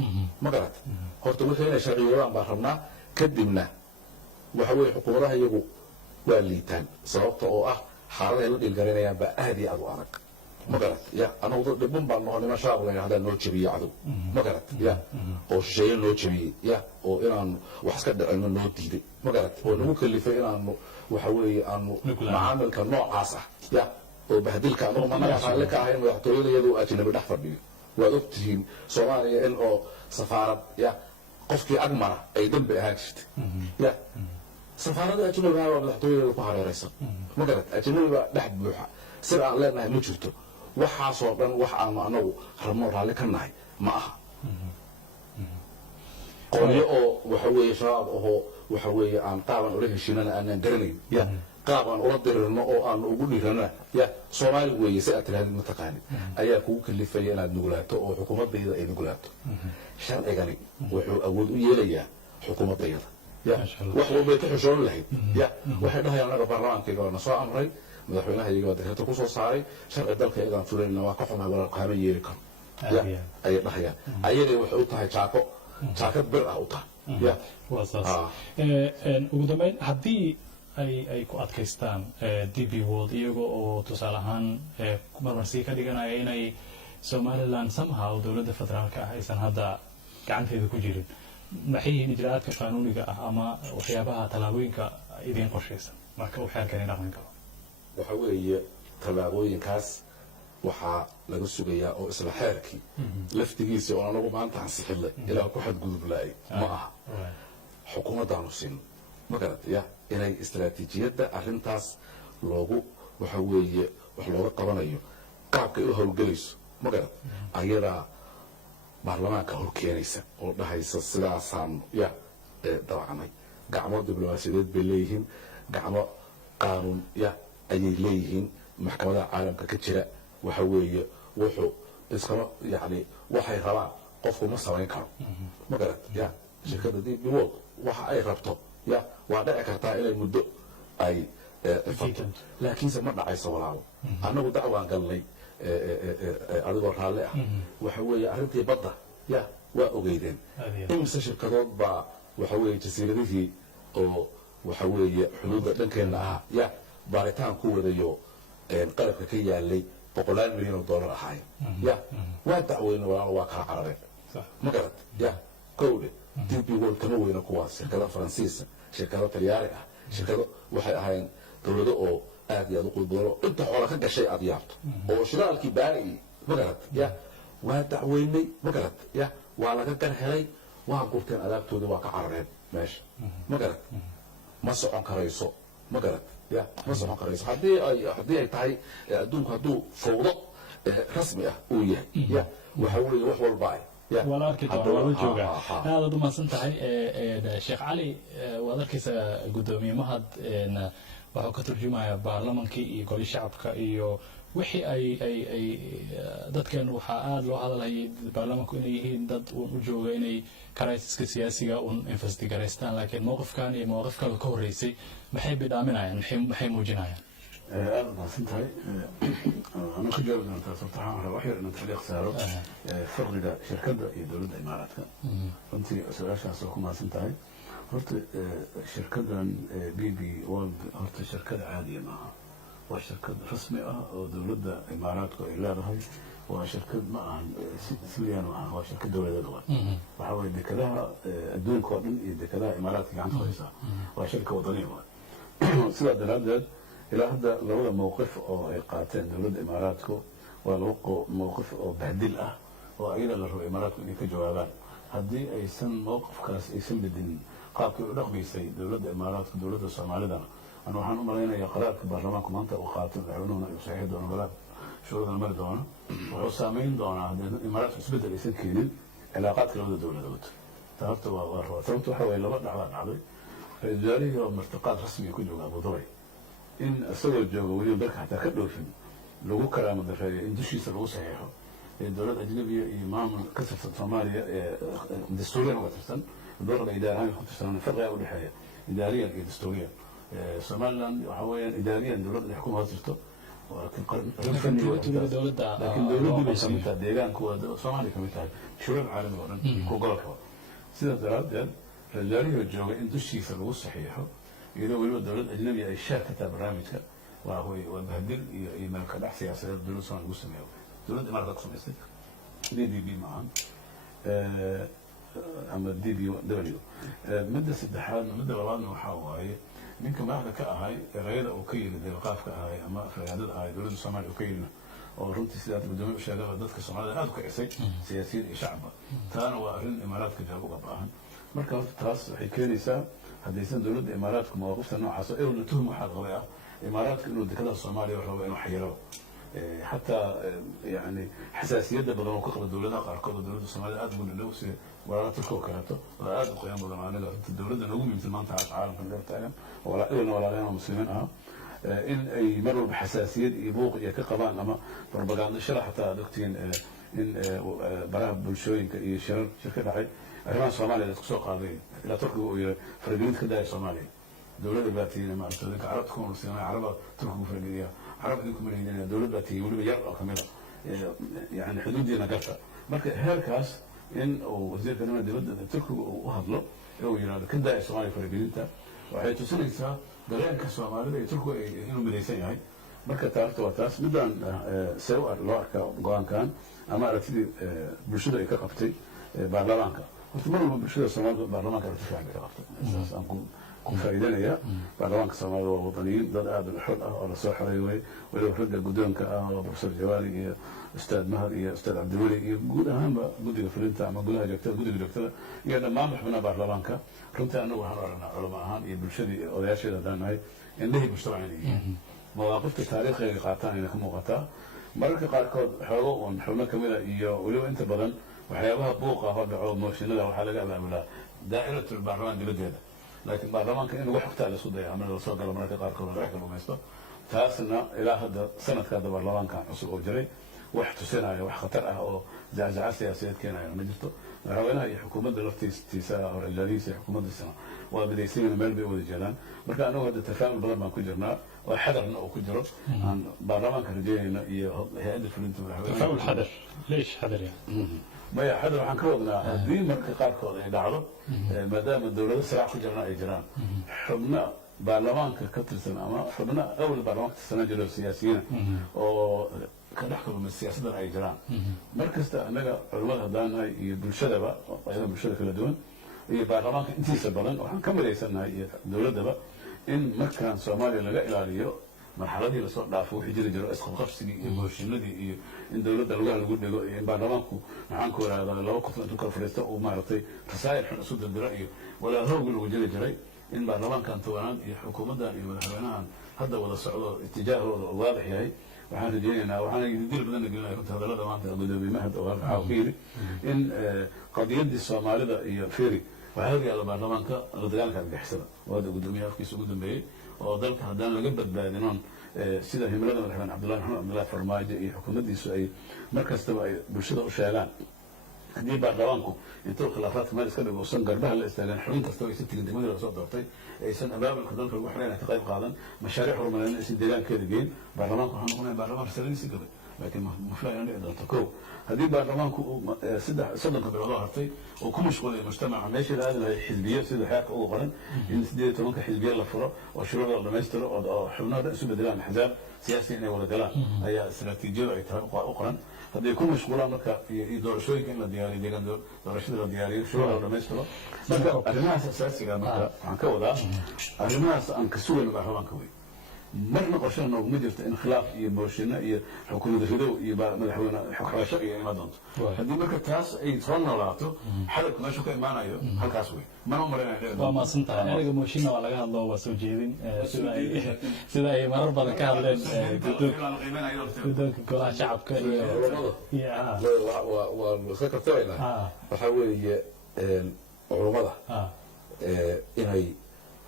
ma garad horta wixii inay sharciyoodaan baan rabnaa kadibna waxa weeye xukuumadaha iyagu waa liitaan sababta oo ah xaaladahay la dhiilgaraynayaan baa aad iyo aad u adag ma garad ya anagu dad dhibun baan noqo niman shaab la yidhahdaa noo jebiyey cadow ma garad ya oo shisheeye noo jebiyey ya oo inaanu wax iska dhicino noo diiday ma garad oo nagu kalifay inaanu waxa weeye aanu macaamilka noocaas ah ya oo bahdilka anagu managa raalli ka ahayn madaxtooyada iyadoo ajnabi dhex fadhiyo waad ogtihiin soomaaliya in oo safaarad ya qofkii agmara ay dambi ahaan jirtay ya safaarada ajnabiga waa madaxtooyada ku hareeraysan ma garat ajnabi baa dhex buuxa sida aan leenahay ma jirto waxaasoo dhan wax aanu anagu rabno raalli ka nahay ma aha qolyo oo waxa weeye shabaab ahoo waxa weeye aan qaaban ula heshiinana aanaan garanayn ya qaab aan ula dirirno oo aan ugu dhiirana ya soomaali weeye si aad tirahdid mataqaanid ayaa kugu kalifaya inaad nugulaato oo xukuumadayda ay nugulaato sharcigani wuxuu awood u yeelayaa xukuumadayada ya wax walbay ka xishoon lahayd ya waxay dhahayaan anaga baarlamaankayga waa na soo amray madaxweynaha iyaga waa dekreto kusoo saaray sharci dalka iyagaan fulayna waa ka xumaa walaalqaama yeeli karo ya ayay dhahayaan ayagay waxay u tahay jaakad bir ah u tahay ya waa saas ugu dambeyn haddii ay ku adkaystaan DP World iyaga oo tusaale ahaan marmarsi ka dhiganaya inay Somaliland somehow dowladda federaalka ah aysan hadda gacanteeda ku jirin maxay yihiin ijraa'aadka qaanuuniga ah ama waxyaabaha tallaabooyinka idin qorshaysan marka uu xeerkani dhaqan galo waxa weeye tallaabooyinkaas waxaa laga sugayaa oo isla xeerkii laftigiisa oo anagu maanta ansixinay ilaa ku xadgudub la-ay ma aha xukuumaddaanu siin ma garat ya inay istaraatiijiyadda arrintaas loogu waxa weeye wax looga qabanayo qaabkay u howlgelayso ma garat ayadaa baarlamaanka horkeenaysa oo dhahaysa sidaasaan ya dabacnay gacmo diblomaasiyadeed bay leeyihiin gacmo qaanuun ya ayay leeyihiin maxkamadaha caalamka ka jira waxa weeye wuxuu iskama yani waxay rabaan qofku ma samayn karo ma garat ya shirkadda DP World waxa ay rabto ya waa dhici kartaa inay muddo ay fato laakiinse ma dhacayso walaalo annagu dacwaan galnay adigoo raalli ah waxa weeye arrintii badda ya waa ogeydeen imise shirkadood baa waxa weeye jasiiradihii oo waxa weeye xuduudda dhankeenna ahaa ya baaritaan ku wadayo qalabka ka yaalay $100 milyan ahaay ya waa dacweyne walaalo waa kala carareen ma garat ya kowde DP World kama weyna kuwaas shirkado faransiisa shirkado talyaani ah shirkado waxay ahaayeen dowlado oo aad iyo aad u qudboono inta xoola ka gashay aad yaabto oo shiraalkii baari ma garat ya waa dacweynay ma garat ya waa laga gar helay waa gurteen adaabtoodii waa ka carareen meesha ma garat ma socon karayso ma garat ya ma socon karayso haddii ay tahay adduunku hadduu fowdo rasmi ah uu yahay ya waxa weeye wax walba ay wala arki doona wala jooga aad u maasan tahay Sheekh Cali waad arkaysaa gudoomiye mahad waxa ka turjumaya baarlamaanka iyo golaha shacabka iyo wixii ay dadkan waxa aad loo hadalay baarlamaanku inay yihiin dad u jooga inay crisis-ka siyaasiga investigareystaan laakiin mowqifkan iyo mowqif kale ka horeysay maxay bidaaminayaan maxay muujinayaan aad maasan tahay أنا خجل من تصرفها على واحد أن تحليق سعره فرق شركة يدور الإمارات أنت سؤال شخصكم ما سنتهي هرت شركة بي وورلد هرت شركة عادية معها وشركة رسمية ودولة الإمارات إلا هاي وشركة معها سوريان معها وشركة دولة دول وحاول ذكرها الدول كون ذكرها إمارات عن خالصة وشركة وطنية سلا دلالة إلى هذا لولا موقف أو قاتل دولة الإماراتكو ولوقو موقف أو بهدل وإلى الإمارات من كجوابان هذه أي سن موقف كاس أي سن بدين قاك رغبي سي دولة الإمارات دولة الصومالية أنا وحنا أمرنا يقرأ برلمانكم أنت وقاتل يعلنون يساعدون ولا شروط المرض دونا وحسامين دونا الإمارات تثبت الإنسان كينين علاقات كلها دولة دوت تعرفت وثبت حوالي لبعض على عضي فإجاري هو مرتقات رسمي كله أبو ظبي إن أسوأ الجو ولي برك حتى كله في لو كلام الدفاعي إن دشي سلوه صحيحه الدولة الأجنبية إمام كسر الصومالية دستوريا وترسل الدولة الإدارية وترسل فرق أول حاجة إداريا دستوريا سوماليلاند وحواليا إداريا دولة الحكومة وترسل ولكن دولة بسمتها ديران كوا صومالي كمتها شرب عالم ورن كوغلكوا سيدا دراد رجالي الجو إن دشي سلوه صحيحه إذا ولو الدولة الأجنبية أي شركة برنامجها وهو وبهدل يملك الأحسن سياسة الدولة الصومالية المسلمة دولة الإمارات أقسم يصير دي بي معهم أما دي بي دبليو مدة سدحان مدة غلان وحاوي ninka madaxda ka ahay erayada uu ka yiri deeqaafka ahay ama afraadada ahay dowladda Soomaaliya uu ka yiri oo runtii sidaa gudoomiye u sheegay dadka Soomaalida aad u kicisay siyaasiyiin iyo shacabka taana waa arrin imaaraadka jawaab uga baahan marka horta taas waxay keenaysaa haddaysan dowladda imaaraadka mawaqifta noocaas oo ewna tuhum waxaa qabay ah imaaraadka inuu dekada Soomaaliya rabo inuu xayiro حتى يعني حساسية بدل ما كقل الدولة قارقة الدولة الصومالية أدمن اللي وسي ولا تركوا كهته ولا أدق قيام بدل ما نقدر الدولة نقوم مثل ما أنت عالم في العالم ولا إلنا ولا غيرنا مسلمين إن يمروا بحساسية يبوق يكقبان أما بروباغندا شرح حتى دكتين إن براه بولشوين شركة عي أهل الصومالية تسوق هذه لا تركوا فرقين كده الصومالية دولة الباتين ما أنت عرب تكون مسلمين عرب تركوا فرقية عرب إنكم من هنا دولة باتين ولي بيجرأ كملا يعني حدودنا قرطة marka heerkaas in wasiirka nimanka dibadda Turkiga uu hadlo oo yiraahdo kan daa Soomaaliya faragelinta waxay tusinaysaa dareenka Soomaalida ee Turkiga inuu midaysan yahay marka taarto taas midaan soo loo arka go'aankan ama aragtidii bulshada ay ka qabtay baarlamaanka horta mar walba bulshada Soomaalida baarlamaanka ay ka qabtay asaas aan ku faa'iideynaya baarlamaanka Soomaalida waa wadaniyiin dad aad u xul ah oo la soo xareeyay waliba ragga gudoonka ah oo Professor Jawaari iyo أستاذ مهدي أستاذ عبد الولي يقول أهم جودي فلنتا أما جودها جكتة جودي جكتة يعني ما محبنا برلمانكا كنت أنا وحنا علماء هان يبلشدي ولا شيء ده نهاي إن له مجتمعين مواقف التاريخ اللي قاطعني لكم مقاطع مرة قاركود حلو ونحنا كملا إياه ولو أنت بدن وحيابها بوقة هذا عود موشين له وحلقة بعملها دائرة البرلمان جلد هذا لكن برلمان كأنه وحدة على صدق عمل الصوت على مرة قاركود رايح المستوى تاسنا إلى هذا سنة كذا برلمان كان عصور جري wax tusinaya wax khatar ah oo jaajaa siyaasadeed keenaya ma jirto madaxweynaha iyo xukuumadda laftiisa oo rajaliisa xukuumaddiisa waa midaysan meel bay wada jeedaan marka anagu hadda tafaa'ul badan baan ku jirnaa oo xadarna oo ku jiro aan baarlamaanka rajeynayna iyo hay'adda fulinta madaxweynaha تفاعل حذر ليش حذر يعني؟ maya xadar waxaan ka wadnaa haddii marka qaarkood ay dhacdo maadaama dowlado siraac ku jirna ay jiraan xubna baarlamaanka ka tirsan ama xubna awal baarlamaanka tirsanaa jiro siyaasiyiina oo ka dhex kulma siyaasaddan ay jiraan mar kasta annaga culimada haddaan nahay iyo bulshadaba qaybaha bulshada kala duwan iyo baarlamaanka intiisa badan waxaan ka midaysannahay iyo dowladdaba in markaan Soomaaliya laga ilaaliyo marxaladii la soo dhaafo wixii jiri jiro isqabqabsigii iyo booshinadii iyo in dowladda lagu dhigo iyo in baarlamaanku maxaan ku raadaa laba kutub intuu kala fadhiisto uu maaragtay rasaa'il xun isu dildira iyo walaahowgi lagu jiri jiray in baarlamaankan tawanaan iyo xukuumaddan iyo madaxweynahan hadda wada socdo itijaahooda oo waadix yahay waxaan rajeynaynaa waxaan dil badan gelinayaa runta hadallada maanta gudoomiye mahad oo waxa uu yiri in qadiyadii Soomaalida iyo Firi waxaa yaala baarlamaanka la dagaalka argagixisada wada gudoomiye afkiisa ugu dambeeyay oo dalka haddaan laga badbaadinin sida himilada madaxweyne Cabdullaahi Farmaajo iyo xukuumaddiisu ay markastaba ay bulshada u sheegaan haddii baarlamaanku intuu khilaafaadka meel iska dhigo uusan garbaha la istaagan xubin kastaba aysan tegin degmadii laga soo doortay aysan abaabulka dalka lagu xirayna ka qayb qaadan mashaariic horumarin aysan deegaankeeda geyn baarlamaanku waxaa noqonaya baarlamaan risaladiisii gabay laakiin maflaa inay dhici doonto kow haddii baarlamaanku soddonka biloodoo hartay oo ku mashquulay mujtamaca meeshii la aadi lahay xisbiye sida xeerka ugu qoran in 18 xisbiye la furo oo shuruucda la dhammaystiro oo xubnaha dhan isu bedelaan axzaab siyaasi inay wada galaan ayaa istiraatiijiyadu ay tahay u qoran haddii ku mashquulaan marka iyo doorashooyinka in la diyaariyo deegaan doorashada la diyaariyo shuruucda la dhammaystiro marka arrimahaas asaasiga marka waxaan ka wadaa arrimahaas aan ka sugayno baarlamaanka wey marna qorshaha nooguma jirto in khilaaf iyo booshinno iyo xukuumad ridow iyo madaxweyne xogxabasho iyo imaan doonto haddii marka taas ay soo noolaato xadalku meeshu ka imaanayo halkaas wey mana malaynayo waa maasantahay aniga mooshinna waa laga hadlo waa soo jeedin sida ay marar badan ka hadleen guddoonka golaha shacabka waa iska kartabaynaa waxaa weeye culummada inay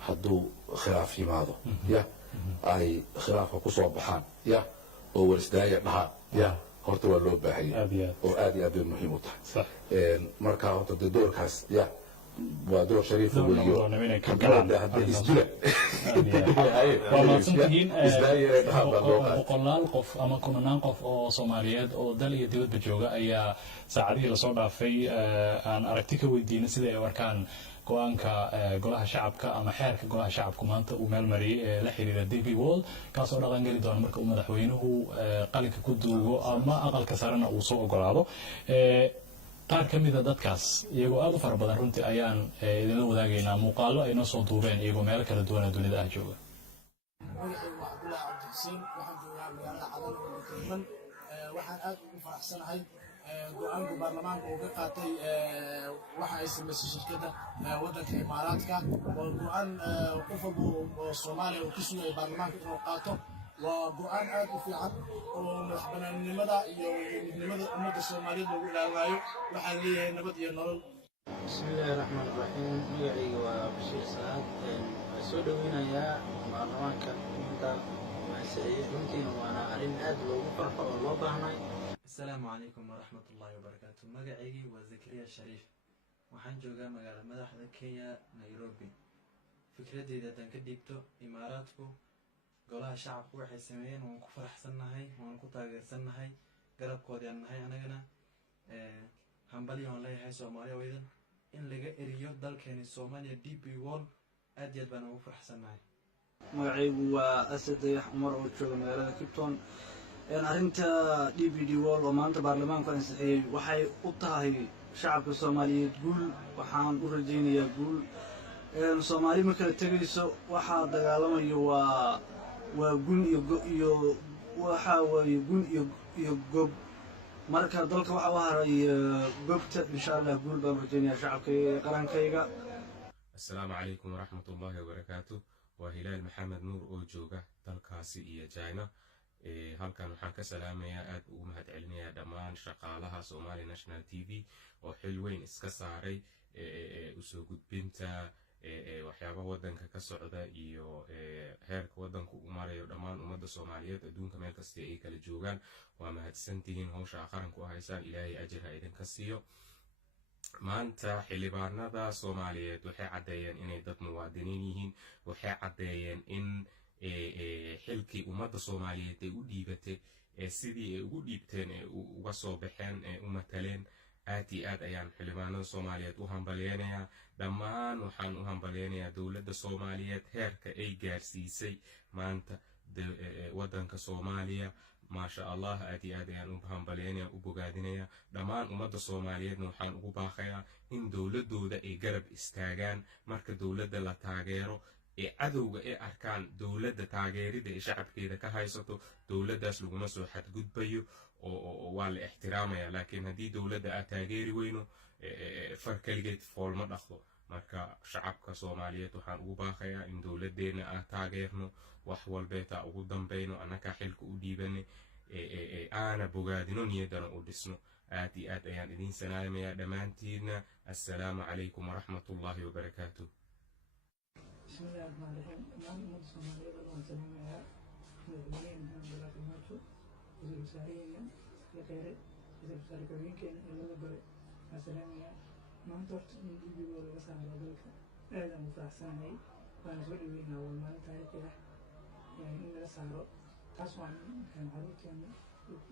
hadduu khilaaf yimaado ya ay khilaafka ku soo baxaan ya oo warisdaaya dhahaan ya horta waa loo baahanya oo aad iyo aad bay muhiim u tahay marka horta dee doorkaas ya waa door shariifa weeyo hadday isdila waa mahadsantihiin boqolaal qof ama kumanaan qof oo Soomaaliyeed oo dal iyo dibadba jooga ayaa saacadihii lasoo dhaafay aan aragti ka weydiinay sida ay warkaan go'aanka golaha shacabka ama xeerka golaha shacabku maanta uu meel mariyay ee la xiriira DP World kaasoo dhaqan geli doona marka uu madaxweynuhu qalinka ku duugo ama aqalka sarena uu soo ogolaado qaar ka mida dadkaas iyagoo aad u fara badan runtii ayaan idinla wadaagaynaa muuqaallo ay noo soo duubeen iyagoo meelo kala duwana dunida ah jooga. magacaygu waa cabdullaahi cabdixuseen waxaan joogaa magaalada cadal oo tayman waxaan aad ugu faraxsanahay go-aanka baarlamaanka uu ka qaatay waxa ay samaysay shirkadda waddanka imaaraadka waa go-aan qof walba oo soomaaliya oo ka sugaya baarlamaanka inuu qaato waa go-aan aad u fiican oo madaxbanaanimada iyo midnimada ummadda soomaaliyeed lagu ilaalinayo waxaan leeyahay nabad iyo nolol. bismillaahi raxmaan raxiim magacayga waa bashiir salaad soo dhoweynayaa baarlamaanka ummadda maasaciye runtiina waana arrin aad loogu farxo oo loo baahnay. asalaamu calaykum waraxmatullaahi wabarakaatu magacaygii waa zakariya shariif waxaan joogaa magaala madaxda kenya nairobi. fikradeyda haddaan ka dhiibto imaaraadku golaha shacabku waxay sameeyeen waan ku faraxsannahay waan ku taageersannahay garabkoodaan nahay anagana hambaliya waan leeyahay soomaaliya weydan in laga eriyo dalkeeni soomaaliya d p wall aad iyo aad baan ugu faraxsannahay. magacaygu waa asad dayax cumar oo jooga magaalada kipton. arrinta d p d wall oo maanta baarlamaanku ansixiyey waxay u tahay shacabka soomaaliyeed guul. waxaan u rajaynayaa guul. soomaali ma kala tegayso, waxaa dagaalamayo waa gun iyo waxaa waaye gun iyo gob. marka dalka waxa u haray gobta insha allah guul baan rajaynayaa shacabka qarankayga. assalaamu calaykum waraxmatullaahi wabarakaatu waa hilaal maxamed nuur oo jooga dalkaasi iyo china. halkan waxaan ka salaamayaa aad ugu mahad celinayaa dhammaan shaqaalaha Somali National TV oo xil weyn iska saaray usoo gudbinta waxyaaba wadanka ka socda iyo heerka wadanku u marayo dhammaan ummadda Soomaaliyeed adduunka meel kasta ay kala joogaan. waa mahadsantihiin hawsha qaranku haysaan, ilaahay ajir ha idinka siiyo. maanta xildhibaanada Soomaaliyeed waxay cadeeyeen inay dad muwaadiniin yihiin. waxay cadeeyeen in xilkii ummadda Soomaaliyeed ay u dhiibatay sidii ay ugu dhiibteen uga soo baxeen u mataleen. aad iyo aad ayaan xildhibaanada Soomaaliyeed u hambaleynayaa. dhammaan waxaan u hambaleynayaa dowladda Soomaaliyeed heerka ay gaarsiisay maanta wadanka Soomaaliya. maasha allah aad iyo aad ayaan u hambaleynayaa, u bogaadinayaa. dhammaan ummadda Soomaaliyeedna waxaan ugu baaqayaa in dowladooda ay garab istaagaan. marka dowladda la taageero ee cadowga ay arkaan dowladda taageerida ee shacabkeeda ka haysato, dowladdaas laguma soo xadgudbayo oo waa la ixtiraamaya. laakiin haddii dowladda aad taageeri weyno far keligeed fool ma dhaqdo. marka shacabka Soomaaliyeed waxaan ugu baaqayaa in dowladdeena aan taageerno, wax walbeeta ugu dambayno, annagaa xilka u dhiibanay aana bogaadino, niyaddana u dhisno. aad iyo aad ayaan idiin salaamayaa dhammaantiinna. assalaamu calaykum waraxmatullaahi wabarakaatu. بسم الله الرحمن الرحيم. الآن أمد الصومالية والله سلامها مدعوين من بلاك الماتشو وزير وساريين يقيري وزير وساري كوين كان إلا بقري سلامها ما انتورت من دي بيقول لسان رجلك هذا مفرحساني وأنا سؤال وين أول ما تعرف كده يعني إن لسان رو تسمع كان عروض يعني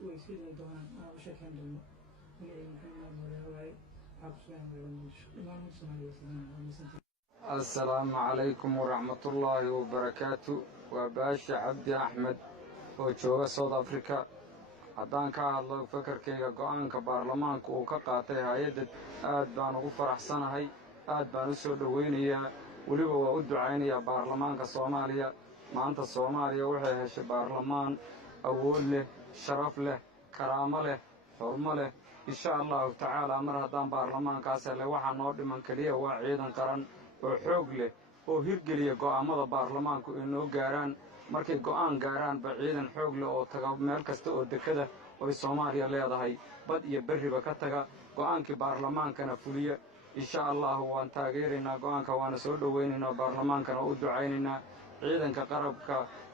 ويصير الدوام أنا وشك كان دم ويا محمد مولاي عبسوان ويونش الآن أمد الصومالية سلامها السلام عليكم ورحمة الله وبركاته. وباشا عبدي أحمد وجوغا سود أفريكا. haddaan ka hadlo fakarkayga go-aanka baarlamaanka uu ka qaatay hay-adda aad baan ugu faraxsanahay, aad baan u soo dhoweynayaa. weliba waa u ducaynayaa baarlamaanka Soomaaliya. maanta Soomaaliya waxay heshay baarlamaan awood leh, sharaf leh, karaamo leh, xurmo leh. insha allahu tacaala mar haddaan baarlamaankaas helay waxaa noo dhiman keliya waa ciidan qaran oo xoog leh oo hirgeliya go'aamada baarlamaanku ay noo gaaraan. markay go'aan gaaraanba ciidan xoog leh oo taga meel kasta oo dekada oy Soomaaliya leedahay, bad iyo berriba ka taga, go'aankii baarlamaankana fuliya. insha allahu waan taageeraynaa go'aanka, waana soo dhoweynaynaa, baarlamaankana u ducaynaynaa. ciidanka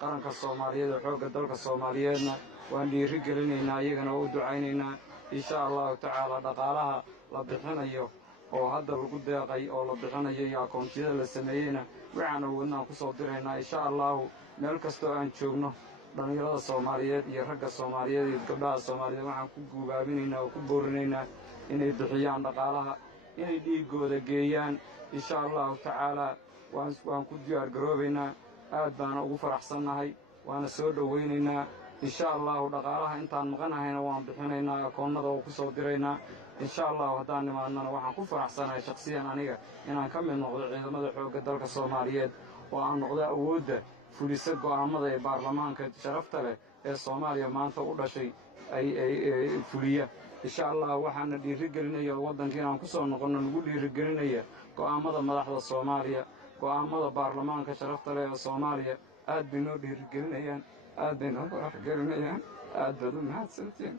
qaranka Soomaaliyeed oo xoogga dalka Soomaaliyeedna waan dhiiri gelinaynaa, iyagana u ducaynaynaa. insha allahu tacaala dhaqaalaha la bixinayo oo hadda lagu deeqay oo la bixinayo iyo akoontiyada la sameeyeyna waxaan awoodnaan ku soo diraynaa. insha allahu meel kastoo aan joogno dhallinyarada Soomaaliyeed iyo ragga Soomaaliyeed iyo gabdhaha Soomaaliyeed waxaan ku guubaabinaynaa oo ku boorinaynaa inay bixiyaan dhaqaalaha, inay dhiigooda geeyaan. insha allahu tacaala waan ku diyaargaroobaynaa. aad baana ugu faraxsannahay, waana soo dhoweynaynaa. insha allahu dhaqaalaha intaan maqanahayna waan bixinaynaa, akoonnada oo ku soo diraynaa. insha allahu haddaan nimaadnana waxaan ku faraxsanahay shakhsiyan aniga inaan ka mid noqdo ciidamada xoogga dalka soomaaliyeed oo aan noqdo awoodda fulisa go'aamada ee baarlamaanka sharafta leh ee soomaaliya maanta u dhashay ay fuliya insha allah waxaana dhiirigelinaya waddanka inaan ku soo noqonno nagu dhiirigelinaya go'aamada madaxda soomaaliya go'aamada baarlamaanka sharafta leh ee soomaaliya aad bay noo dhiirigelinayaan aad bay noo faraxgelinayaan aad baad u mahadsantiin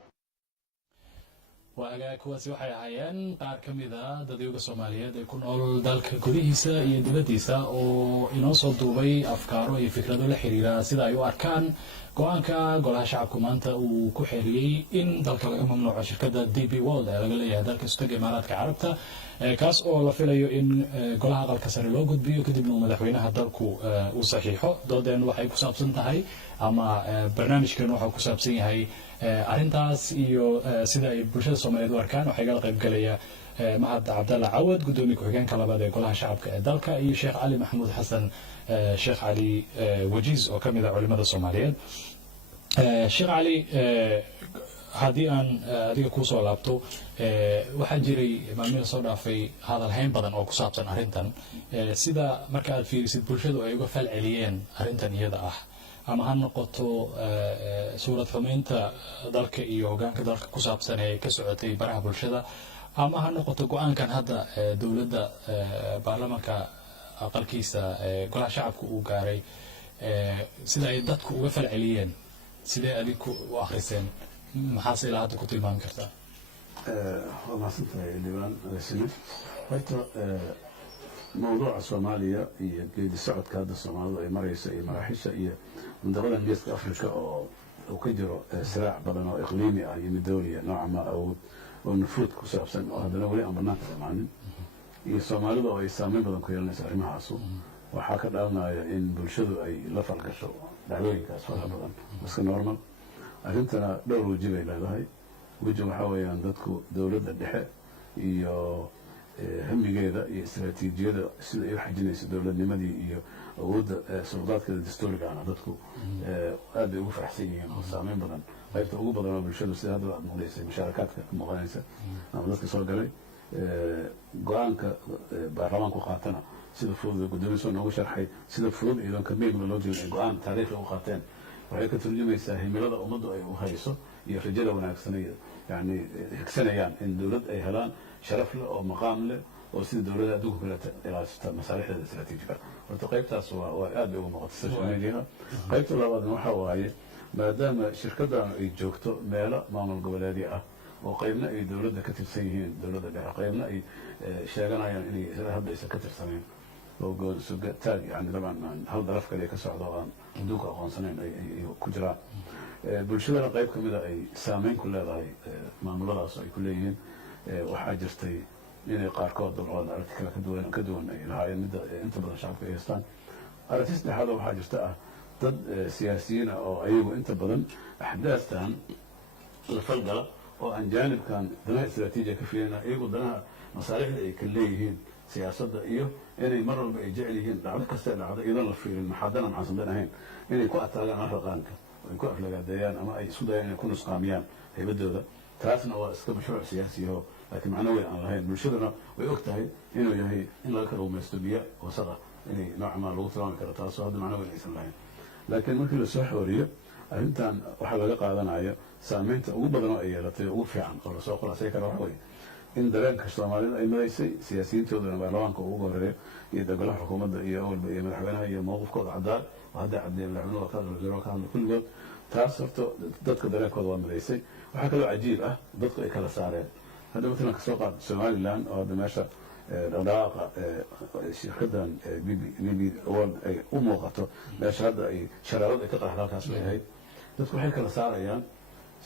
waagaa kuwaasi waxay ahaayeen qaar ka mid a dadyoga soomaaliyeed ee ku nool dalka gudihiisa iyo dibaddiisa oo inoo soo duubay afkaaro iyo fikrado la xiriira sida ay u arkaan go-aanka golaha shacabku maanta uu ku xeeriyey in dalka laga mamnuuco shirkadda DP World ee laga leeyahay dalka istaga imaaraadka carabta kaas oo la filayo in golaha aqalka sare loo gudbiyo kadibna uu madaxweynaha dalku uu saxiixo doodeen waxay ku saabsan tahay ama barnaamijkan waxaa ku saabsan yahay arrintaas iyo sida ay bulshada soomaaliyeed u arkaan waxaa igala qayb galaya mahad cabdalla cawad gudoomiye ku-xigeenka labaad ee golaha shacabka ee dalka iyo sheekh cali maxamuud xasan sheekh cali wajiis oo ka mid ah culimada soomaaliyeed sheekh cali haddii aan adiga kuu soo laabto waxaa jiray maalmihii soo dhaafay hadal hayn badan oo ku saabsan arrintan sida marka aad fiirisid bulshadu ay uga fal celiyeen arrintan iyada ah ama ha noqoto suurad xumeynta dalka iyo hoggaanka dalka ku saabsan ee ka socotay baraha bulshada ama ha noqoto go-aankan hadda dowladda baarlamaanka aqalkiisa golaha shacabka uu gaaray sida ay dadku uga fal celiyeen sidee adigu u akhriseen maxaase ilaa hadda ku tilmaami kartaa waa mahadsantahay liibaan sini horta mawduuca soomaaliya iyo geedi socodka hadda soomaalidu ay marayso iyo maraaxiisha iyo mandaqadan geeska afrika oo uu ka jiro siraac badan oo iqliimi ah iyo mid dawliya nooca ma awood oo nufuud ku saabsan oo haddana weli aan banaanka dhamaanin iyo soomaalida oo ay saameyn badan ku yeelanayso arrimahaasu waxaa ka dhalanaya in bulshadu ay la falgasho dhacdooyinkaas faraha badan iska normal arrintana dhowr weji bay leedahay weji waxaa weeyaan dadku dowladda dhexe iyo hamigeeda iyo istaraatiijiyada sida ay u xajinayso dowladnimadii iyo awoodda suldaadkeeda dastuuriga ahna dadku aad bay ugu faraxsan yihiin oo saameyn badan qaybta ugu badan oo bulshadu sida hadda aad muuqdaysay mushaarakaadka ka muuqanaysa ama dadka soo galay go-aanka baarlamaanku qaatana sida fudud gudoomiye soo noogu sharxay sida fudud iyadoon kameegna loo jeedin ay go-aan taariikhi u qaateen waxay ka turjumaysaa himilada ummaddu ay u hayso iyo rajada wanaagsan ay yani higsanayaan in dowlad ay helaan sharaf leh oo maqaam leh oo sida dowladda adduunka kaleeta ilaashata masaalixdeeda istaraatiijiga horta qaybtaas waa aad bay uga muuqata social mediaha qaybta labaadna waxaa waaye maadaama shirkaddan ay joogto meelo maamul goboleedyo ah oo qaybna ay dowladda ka tirsan yihiin dowladda dhexe qaybna ay sheeganayaan inay hadda aysan ka tirsanayn oo taag yani dabcan hal daraf kale ka socdo oo aan adduunka aqoonsanayn ay ku jiraan bulshadana qayb ka mida ay saameyn ku leedahay maamuladaas ay ku leeyihiin waxaa jirtay inay qaarkood dabcood aragti kale ka duwan ay lahaayeen midda inta badan shacabka ay haystaan aragti saddexaadoo waxaa jirta ah dad siyaasiyiina oo ayagu inta badan axdaastan la falgala oo aan jaanibkan danaha istaraatiijiya ka fiirina iyagu danaha masaalixda ay ka leeyihiin siyaasadda iyo inay mar walba ay jecel yihiin dhacdo kastee dhacdo iyadoon la fiirin maxaadana maxaansadan ahayn inay ku ataagaan arraqaanka ay ku aflagaadeeyaan ama ay isku dayaan inay ku nusqaamiyaan haybadooda taasna waa iska mashruuc siyaasiyaho laakiin macno weyn aan lahayn bulshaduna way og tahay inuu yahay in laga kalluumaysto biyo wasaqa inay nooca maa lagu tilmaami karo taasoo hadda macno weyn aysan lahayn laakiin markii lasoo xooriyo arrintan waxaa laga qaadanayo saameynta ugu badan oo ay yeelatay ugu fiican oo lasoo khulaasay kara waxa weeye in dareenka soomaalida ay madaysay siyaasiyiintoodana baarlamaanka ugu horeeyo iyo dagolaha xukuumadda iyo awalba iyo madaxweynaha iyo mowqifkooda cadaan oo hadda caddeey madaxweynuhu ka hadla wasiiro ka hadla kulligood taas horta dadka dareenkooda waa madaysay waxaa kaloo cajiib ah dadku ay kala saareen hadda matalan kasoo qaad somaliland oo hadda meesha dhaqdhaqaaqa shirkadan bb world ay u muuqato meesha hadda ay sharaarad ay ka qaraxda halkaas bay ahayd dadku waxay kala saarayaan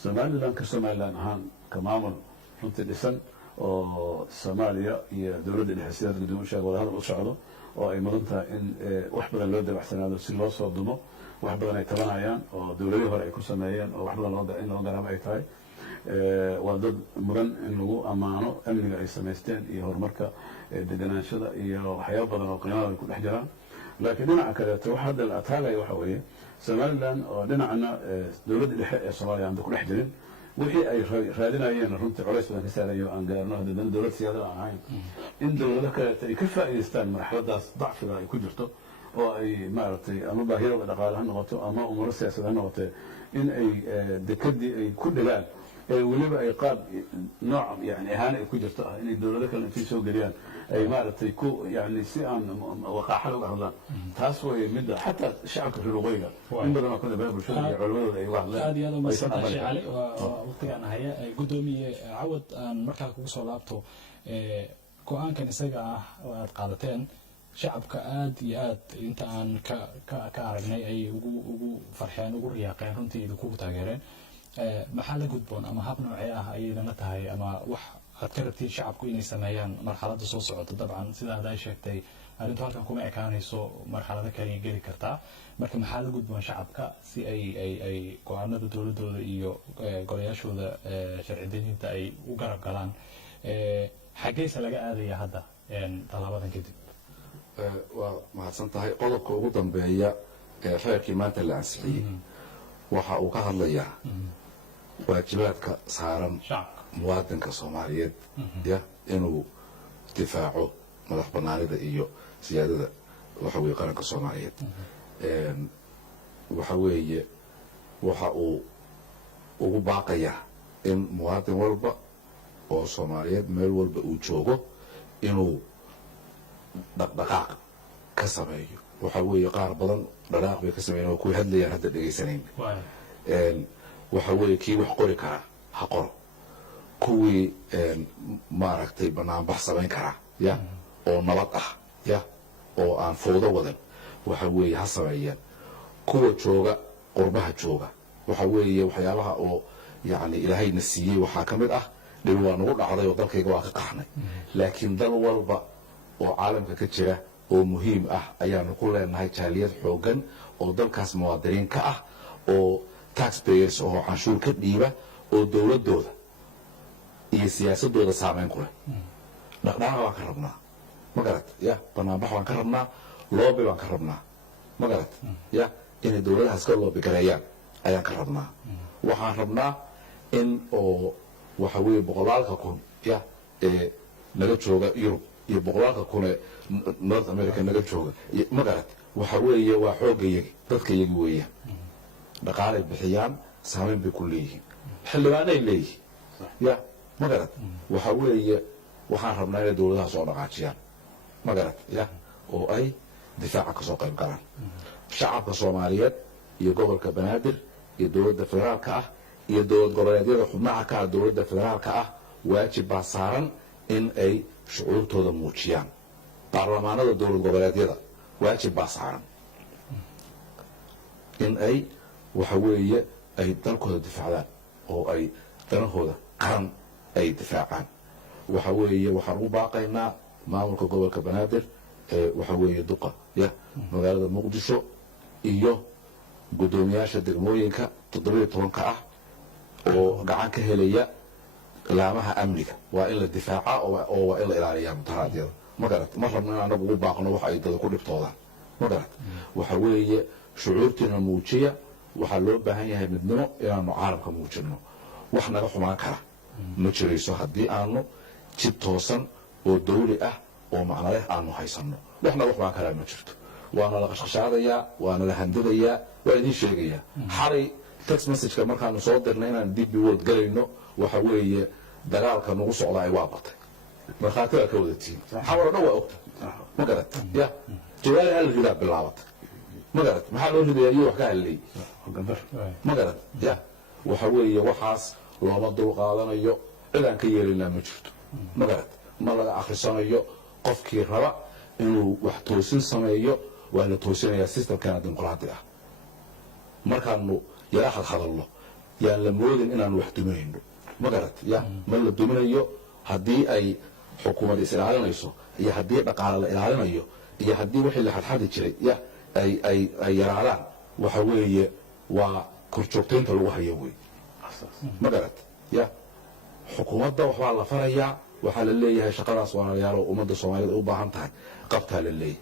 somaliland ka somaliland ahaan ka maamul runtii dhisan oo soomaaliya iyo dowladda dhexe sidaas gudoomiye u sheega wadahadal u socdo oo ay mudan tahay in wax badan loo dabacsanaado si loo soo dumo wax badan ay tabanayaan oo dowladihii hore ay ku sameeyeen oo wax badan in loo garaabo ay tahay waa dad mudan in lagu ammaano amniga ay samaysteen iyo horumarka deganaanshada iyo waxyaaba badan oo qiimada ay ku dhex jiraan laakiin dhinaca kaleeto waxa hadda la ataagaya waxa weeye somaliland oo dhinacna dowladda dhexe ee soomaaliya aan ku dhex jirin wixii ay raadinayeen runtii culays badan ka saarayo aan gaarno haddana dowlad siyaadada aan ahayn in dowlado kaleeta ay ka faa'iidaystaan marxaladaas dacfiga ay ku jirto oo ay maaragtay ama baahiyada dhaqaale ha noqoto ama umaro siyaasad ha noqotee in ay dekadii ay ku dhigaan weliba ay qaab nooc yani ahaan ay ku jirto ah inay dowlado kale intay soo geliyaan ay maaragtay ku yani si aan waqaaxada uga hadlaan taas way midda xataa shacabka reer waqooyiga in badan oo kamid ah bulshada iyo culimadooda ay uga hadleen aad iyo aad umaadsantahay sheekh cali waa waqtigaan haya gudoomiye cawad aan markaa kugu soo laabto go-aankan isaga ah oo aad qaadateen shacabka aad iyo aad inta aan ka aragnay ay ugu farxeen ugu riyaaqeen runtii idinkugu taageereen maxaa la gudboon ama hab noocee ah ayaydana tahay ama wax aad ka rabtiin shacabku inay sameeyaan marxaladda soo socota dabcan sidaa adaa sheegtay arrintu halkan kuma ekaanayso marxalado kale geli kartaa marka maxaa la gudboon shacabka si ay go-aanada dowladooda iyo golayaashooda sharci dejinta ay u garab galaan xaggeysa laga aadaya hadda tallaabadan kadib waa mahadsan tahay qodobka ugu dambeeya ee xeerkii maanta la ansixiyey waxa uu ka hadlayaa waajibaadka saaran muwaadinka soomaaliyeed ya inuu difaaco madax banaanida iyo siyaadada waxa weye qaranka soomaaliyeed waxa weeye waxa uu ugu baaqayaa in muwaadin walba oo soomaaliyeed meel walba uu joogo inuu dhaqdhaqaaq ka sameeyo waxa weeye qaar badan dhaqdhaqaaq bay ka sameeyeen oo kuwii hadlayaan hadda dhegaysanayn waxa weeye kii wax qori karaa ha qoro kuwii maaragtay banaanbax samayn karaa ya oo nabad ah ya oo aan fowdo wadan waxa weeye ha sameeyeen kuwa jooga qurbaha jooga waxa weeye waxyaabaha oo yani ilaahayna siiyey waxaa ka mid ah dhib waa nagu dhacday oo dalkayga waa ka qaxnay laakiin dal walba oo caalamka ka jira oo muhiim ah ayaanu ku leenahay jaaliyad xoogan oo dalkaas muwaadiniin ka ah oo taxpayers oo canshuur ka dhiiba oo dowladooda iyo siyaasadooda saameyn ku leh dhaqdhaqaaq baan ka rabnaa ma garat ya banaanbax baan ka rabnaa loobi baan ka rabnaa ma garat ya inay dowladahaas ka loobi gareeyaan ayaan ka rabnaa waxaan rabnaa in oo waxa weeye boqolaalka kun ya ee naga jooga yurub iyo boqolaalka kun ee north america naga jooga ma garat waxa weeye waa xoogayagi dadka yagi weeyaan dhaqaalay bixiyaan saameyn bay ku leeyihiin xildhibaanay leeyihiin ya ma garat waxa weeye waxaan rabnaa inay dowladaha soo dhaqaajiyaan ma garat ya oo ay difaaca kasoo qayb galaan shacabka soomaaliyeed iyo gobolka banaadir iyo dowladda federaalka ah iyo dowlad goboleedyada xubnaha ka ah dowladda federaalka ah waajib baa saaran in ay shucuurtooda muujiyaan baarlamaanada dowlad goboleedyada waajib baa saaran in ay waxa weeye ay dalkooda difaacdaan oo ay danahooda qaran ay difaacaan waxa weeye waxaan u baaqaynaa maamulka gobolka banaadir ee waxa weeye duqa ya magaalada muqdisho iyo guddoomiyaasha degmooyinka 17 ah oo gacan ka helaya laamaha amniga waa in la difaaca oo waa in la ilaaliyaa mutaraadyada ma garat ma rabno in anagu ugu baaqno wax ay dada ku dhibtoodaan ma garat waxa weeye shucuurtiina muujiya waxaa loo baahan yahay midnimo inaanu caalamka muujino wax naga xumaan kara ma jirayso haddii aanu jid toosan oo dawli ah oo macno leh aanu haysano wax naga xumaan karaa ma jirto waana la qashqashaadayaa waana la handadayaa waa idiin sheegayaa xalay text messageka markaanu soo dirnay inaan dib world galayno waxa weeye dagaalka nagu socda ay waa batay markhaati baa ka wadatiin xawar o dhan waa ogta ma garat ya jawaari hal ridaa bilaabatay ma garat maxaa loo ridayaa iyo wax ka hadlay ma garat ya waxa weeye waxaas looma dul qaadanayo cidaan ka yeelaynaa ma jirto ma garat ma laga akhrisanayo qofkii raba inuu wax toosin sameeyo waa la toosinayaa systemkana dimuqraadi ah markaanu yara hadhadalno yaan la moodin inaanu wax duminayno ma garat ya ma la duminayo haddii ay xukuumad is ilaalinayso iyo haddii dhaqaale la ilaalinayo iyo haddii wixii la xadxadi jiray ya ay yaraadaan waxa weeye waa korjoogtaynta lagu hayo wey ma garat ya xukuumadda waxbaa la farayaa waxaa la leeyahay shaqadaas waanalayaalo ummadda soomaaliyed ay u baahan tahay qabtaa la leeyahay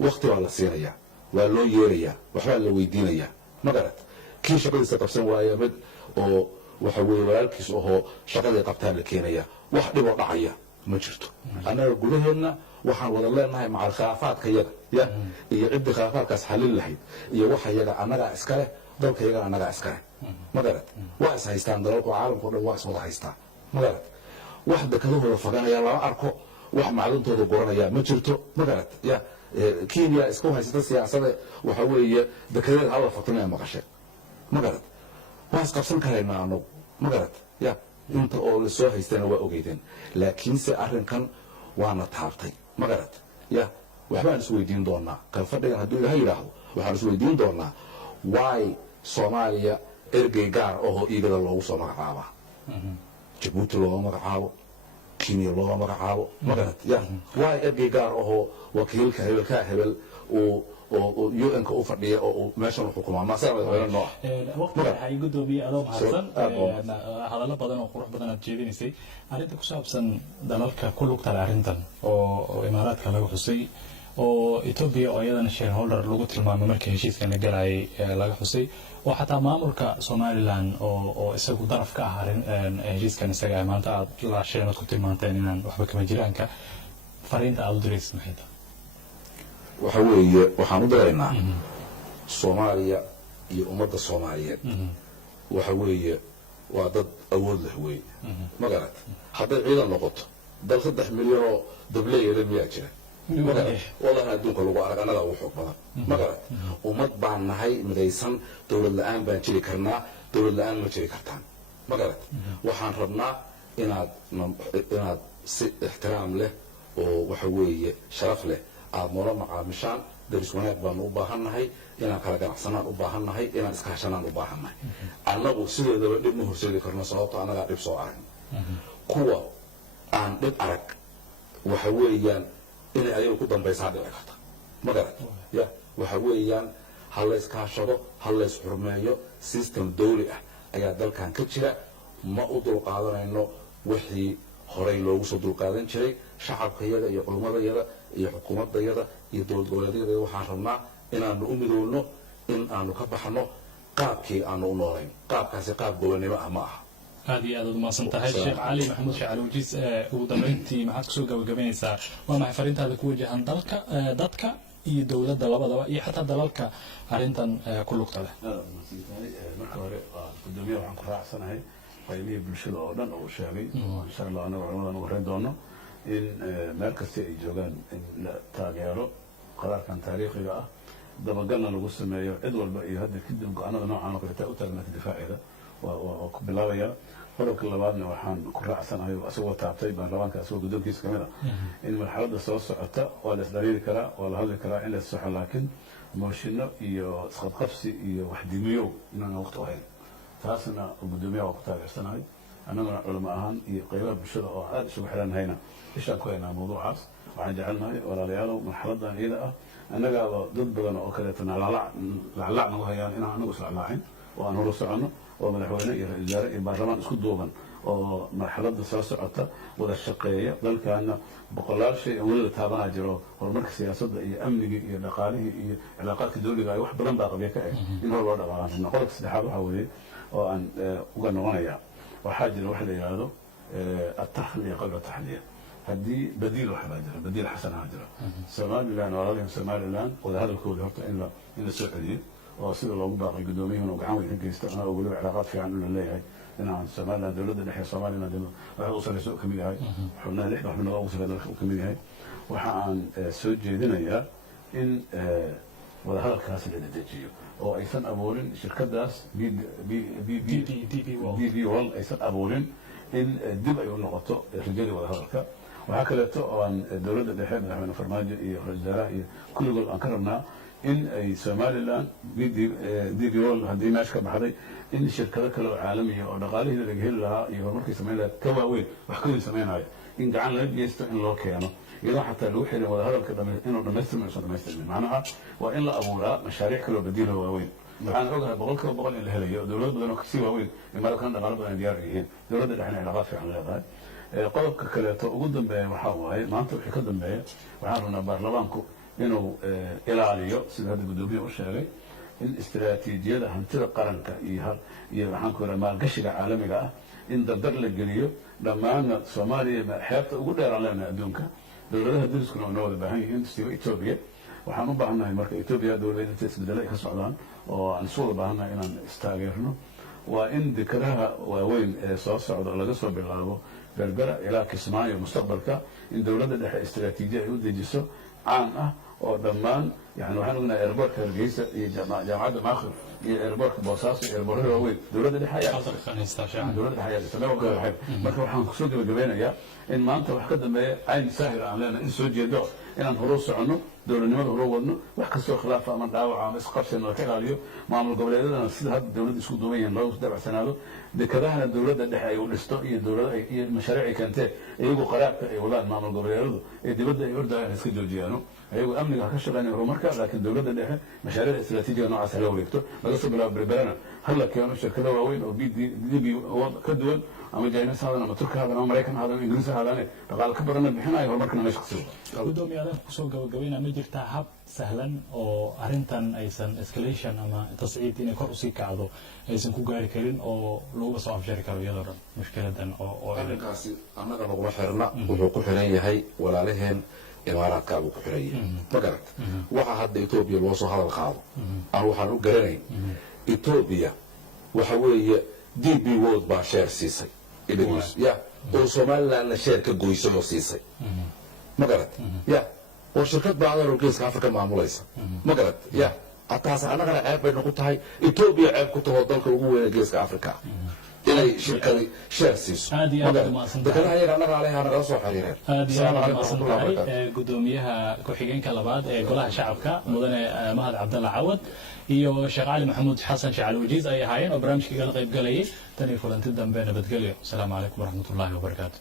wakti baa la siinayaa waa loo yeerayaa waxbaa la weydiinayaa ma garat kii shaqadiisa qabsan waaya mid oo waxa weeye walaalkiis ahoo shaqadii qabtaan la keenaya wax dhiboo dhacaya ma jirto annaga gudaheedna waxaan wada leenahay macal khilaafaadka yaga ya iyo ciddii khilaafaadkaas xalin lahayd iyo waxa yaga annagaa iska leh dalka yagana annagaa iska leh magarad waa is haystaan dalalku caalamka o dhan waa is wada haystaa magarad wax dekadahooda faganaya lama arko wax macluntooda guranaya ma jirto magarad ya kenya isku haysata siyaasada waxa weeye dekadeed halla fatinaya maqashe magarad waa isqabsan karaynaa anagu magarad ya inta oo lasoo haystana waa ogeydeen laakiinse arrinkan waana taabtay magarad ya waxbaan isweydiin doonaa kalfadhigan hadduu ilaha yidhaahdo waxaan isweydiin doonaa waay soomaaliya ergey gaar ahoo iigada loogu soo magacaabaa jabuuti looma magacaabo kenya looma magacaabo magarad ya waay ergey gaar ahoo wakiilka hebelkaa hebel uu UN-ka u fadhiya oo uu meeshan u xukumaa maasaa madaxweyne noo waqti waxay gudoomiye adoo mahadsan hadallo badan oo qurux badan aad jeedinaysay arrinta ku saabsan dalalka ku lugta leh arrintan oo imaaraadka laga xusay oo Ethiopia oo iyadana shareholder lagu tilmaamay markii heshiiskan la galayay laga xusay oo xataa maamulka Somaliland oo isagu daraf ka ah heshiiskan isaga maanta aad la sheegay ku tilmaanteen inaan waxba kama jiraanka fariinta aad u diraysid maxay tahay waxa weeye waxaan u diraynaa Soomaaliya iyo ummadda Soomaaliyeed waxa weeye waa dad awood leh weeye magarad hadday ciidan noqoto dal 3 milyan oo dableeyada miyaa jira wallahi adduunka lagu arag annaga ugu xoog badan magarad ummad baan nahay midaysan dowlad la-aan baan jiri karnaa dowlad la-aan ma jiri kartaan magarad waxaan rabnaa inaad si ixtiraam leh oo waxa weeye sharaf leh aad noola macaamishaan daris wanaag baanu u baahannahay inaan kala ganacsanaan u baahannahay inaan iskaashanaan u baahannahay annagu sideedaba dhib ma horseedi karno sababto annagaa dhib soo arag kuwa aan dhib arag waxa weeyaan inay ayagu ku dambaysaa dhici karta magarad ya waxa weeyaan ha la iskaashado ha la isxurmeeyo system dawli ah ayaa dalkan ka jira ma u dulqaadanayno wixii horey loogu soo dulqaadan jiray shacabkayada iyo culummadayada iyo xukuumadayada iyo dowlad goboleedyada waxaan rabnaa inaanu u midoowno in aanu ka baxno qaabkii aanu u noolayn qaabkaasi qaab gobonimo ah ma aha aad iyo aad u mahadsan tahay sheekh cali maxamuud sheekh cali wajiis ugu dambeyntii maxaad kusoo gabagabaynaysaa waa maxay fariintaada ku wajahan dadka iyo dowladda labadaba iyo xataa dalalka arrintan ku lugta leh marka hore gudoomiye waxaan ku raacsanahay qaybihii bulshada oo dhan uu sheegay insha allah anaga culamadan ugu horeyn doono in meel kasta ay joogaan in la taageero qaraarkan taariikhiga ah dabagalna lagu sameeyo cid walba iyo hadda kadib go-aanada noocan oo kaleeta u taagnaata difaaceeda waa ku bilaabaya qodobka labaadna waxaan ku raacsanahay asagoo taabtay baarlamaanka asagoo guddoonkiisa kamid ah in marxaladda soo socota waa la isdhaliili karaa waa la hadli karaa in la issoxo laakiin mooshinno iyo isqabqabsi iyo waxdimiyow inaan waqti u hayn taasna gudoomiyaha waa ku taageersanahay annaguna culamo ahaan iyo qaybaha bulshada oo aad isugu xidhanahayna ishaan ku haynaa mawduucaas waxaan jecelnahay walaalayaalow marxaladan iyada ah annagaaba dad badan oo kaleeto laclac nagu hayaan inaan anagu islaclaacin oo aan horu soconno oo madaxweyne iyo ra-isul wasaare iyo baarlamaan isku duuban oo marxaladda soo socota wada shaqeeya dalkaana boqolaal shay oo weli la taabanaa jiro horumarka siyaasadda iyo amnigii iyo dhaqaalihii iyo cilaaqaadka dawliga wax badan baa qabya ka in hor loo dhaqaaqaan qodobka saddexaad waxaa weeye oo aan uga noqonaya waxaa jira waxa la yidhaahdo ataxliya qabla taxliya haddii badiil waxa baa jira badiil xasanaha jira somaliland walaalihim somaliland wadahadalkooda horta in la soo celiyo oo sida loogu baaqay gudoomiyuhuna gacan weyn ka geysta ana oo weliba cilaaqaad fiican ula leeyahay dhinacan somaliland dowladda dhexe somaliland waxa u sareysa ka mid yahay xubnaha lixda xubnood ugu sarreeya dalka uu ka mid yahay waxa aan soo jeedinayaa in wadahadalkaas la dedejiyo oo aysan abuurin shirkadaas DP World aysan abuurin in dib ay u noqoto rajadii wadahadalka waxaa kaleeto oo aan dowladda dhexe madaxweyne farmaajo iyo ra-isul wasaaraha iyo kulligood aan ka rabnaa in ay somaliland DP World haddii meesha ka baxday in shirkado kale oo caalamiya oo dhaqaalihiina laga heli lahaa iyo horumarkii samayn lahaa ka waaweyn wax ka weyn samaynayo in gacan laga geysto in loo keeno iyadoo xataa lagu xirin wadahadalka inuu dhamaystirma usan dhamaystirmin macnaha waa in la abuuraa mashaariic kaloo badiilo waaweyn waxaan ogahay boqolkiiba boqol in la helayo dowlad badan oo kasii waaweyn imaaraadkana dhaqaalo badan ay diyaar yihiin dowladda dhexna cilaaqaad fiican leedahay qodobka kaleeto ugu dambeeya waxaa waaye maanta wixii ka dambeeya waxaan rabnaa baarlamaanku inuu ilaaliyo sida hadda guddoomiye u sheegay in istiraatiijiyada hantida qaranka iyo maxaan ku yidhaha maalgashiga caalamiga ah in dardar la geliyo dhammaanna soomaaliya xeebta ugu dheeraan leenahay adduunka dowladaha dariskuna waa noo wada baahan yihiin siba etoobiya waxaan u baahannahay marka etoobiya dowladda inta isbedelo ay ka socdaan oo aan isu wada baahannahay inaan istaageerno waa in dekadaha waaweyn ee soo socda laga soo bilaabo berbera ilaa kismaayo mustaqbalka in dowladda dhexe istiraatiijiya ay u dejiso caan ah oo dhammaan yani waxaan ognahay airbortka hargeysa iyo jaamacadda maakhir iyo airbortka boosaaso iyo airborada waaweyn dowladda dhexe ayaa marka waxaan kusoo gabagabeynayaa in maanta wax ka dambeeya cayn saahir aan leenahay in soo jeedo inaan horu soconno dowladnimada horu wadno wax kastoo khilaafa ama dhaawaca ama isqabsina la ka ilaaliyo maamul goboleedyadana sida hadda dowladda isku duuban yihiin loogu dabacsanaado dekadahana dowladda dhexe ay u dhisto iyo dowlada iyo mashaariic ay keentee iyagu qaraabka ay wadaan maamul goboleedyadu ee dibadda ay ordayaan iska joojiyaano ayagu amniga ha ka shaqeynaya horumarka laakiin dowladda dhexe mashaariicda istiraatiijiga noocaas hala wareegto laga soo bilaabo berberana hala keeno shirkado waaweyn oo db ka duwan ama jaynas hadan ama turka hadan ama maraykan hadan ama ingiriis hadane dhaqaale ka badana bixinayo horumarkana meesha kasii wada gudoomiye adeer kusoo gabagabayna ma jirtaa hab sahlan oo arrintan aysan escalation ama tasciid inay kor usii kacdo aysan ku gaari karin oo laguga soo afjari karo iyadoo dhan mushkiladan oo arrinkaasi annaga naguma xirna wuxuu ku xiran yahay walaalaheen imaaraadkaa buu ku xiran yahay ma garat waxa hadda etoobiya loo soo hadal qaado aan waxaan u garanayn etoobiya waxa weeye db world baa sheer siisay ya oo somalilandna sheer ka goysay oo siisay ma garat ya oo shirkad baacdan oo geeska afrika maamulaysa ma garat ya taas annagana ceeb bay noqon tahay etoobiya ceeb ku tahoo dalka ugu weyna geeska afrika inay shirkadi sheer siiso aad iyo aad u mahadsantahay dekadaha iyaga annaga aleha nagala soo xiriireen aad iyo aad u mahadsantahay gudoomiyaha ku-xigeenka labaad ee golaha shacabka mudane mahad cabdalla cawad iyo sheekh cali maxamuud xasan shacali wajiis ay ahaayeen oo barnaamijkii kala qayb galayay tan iyo kulanti dambe nabadgelyo asalaamu calaykum waraxmatullaahi wabarakaatu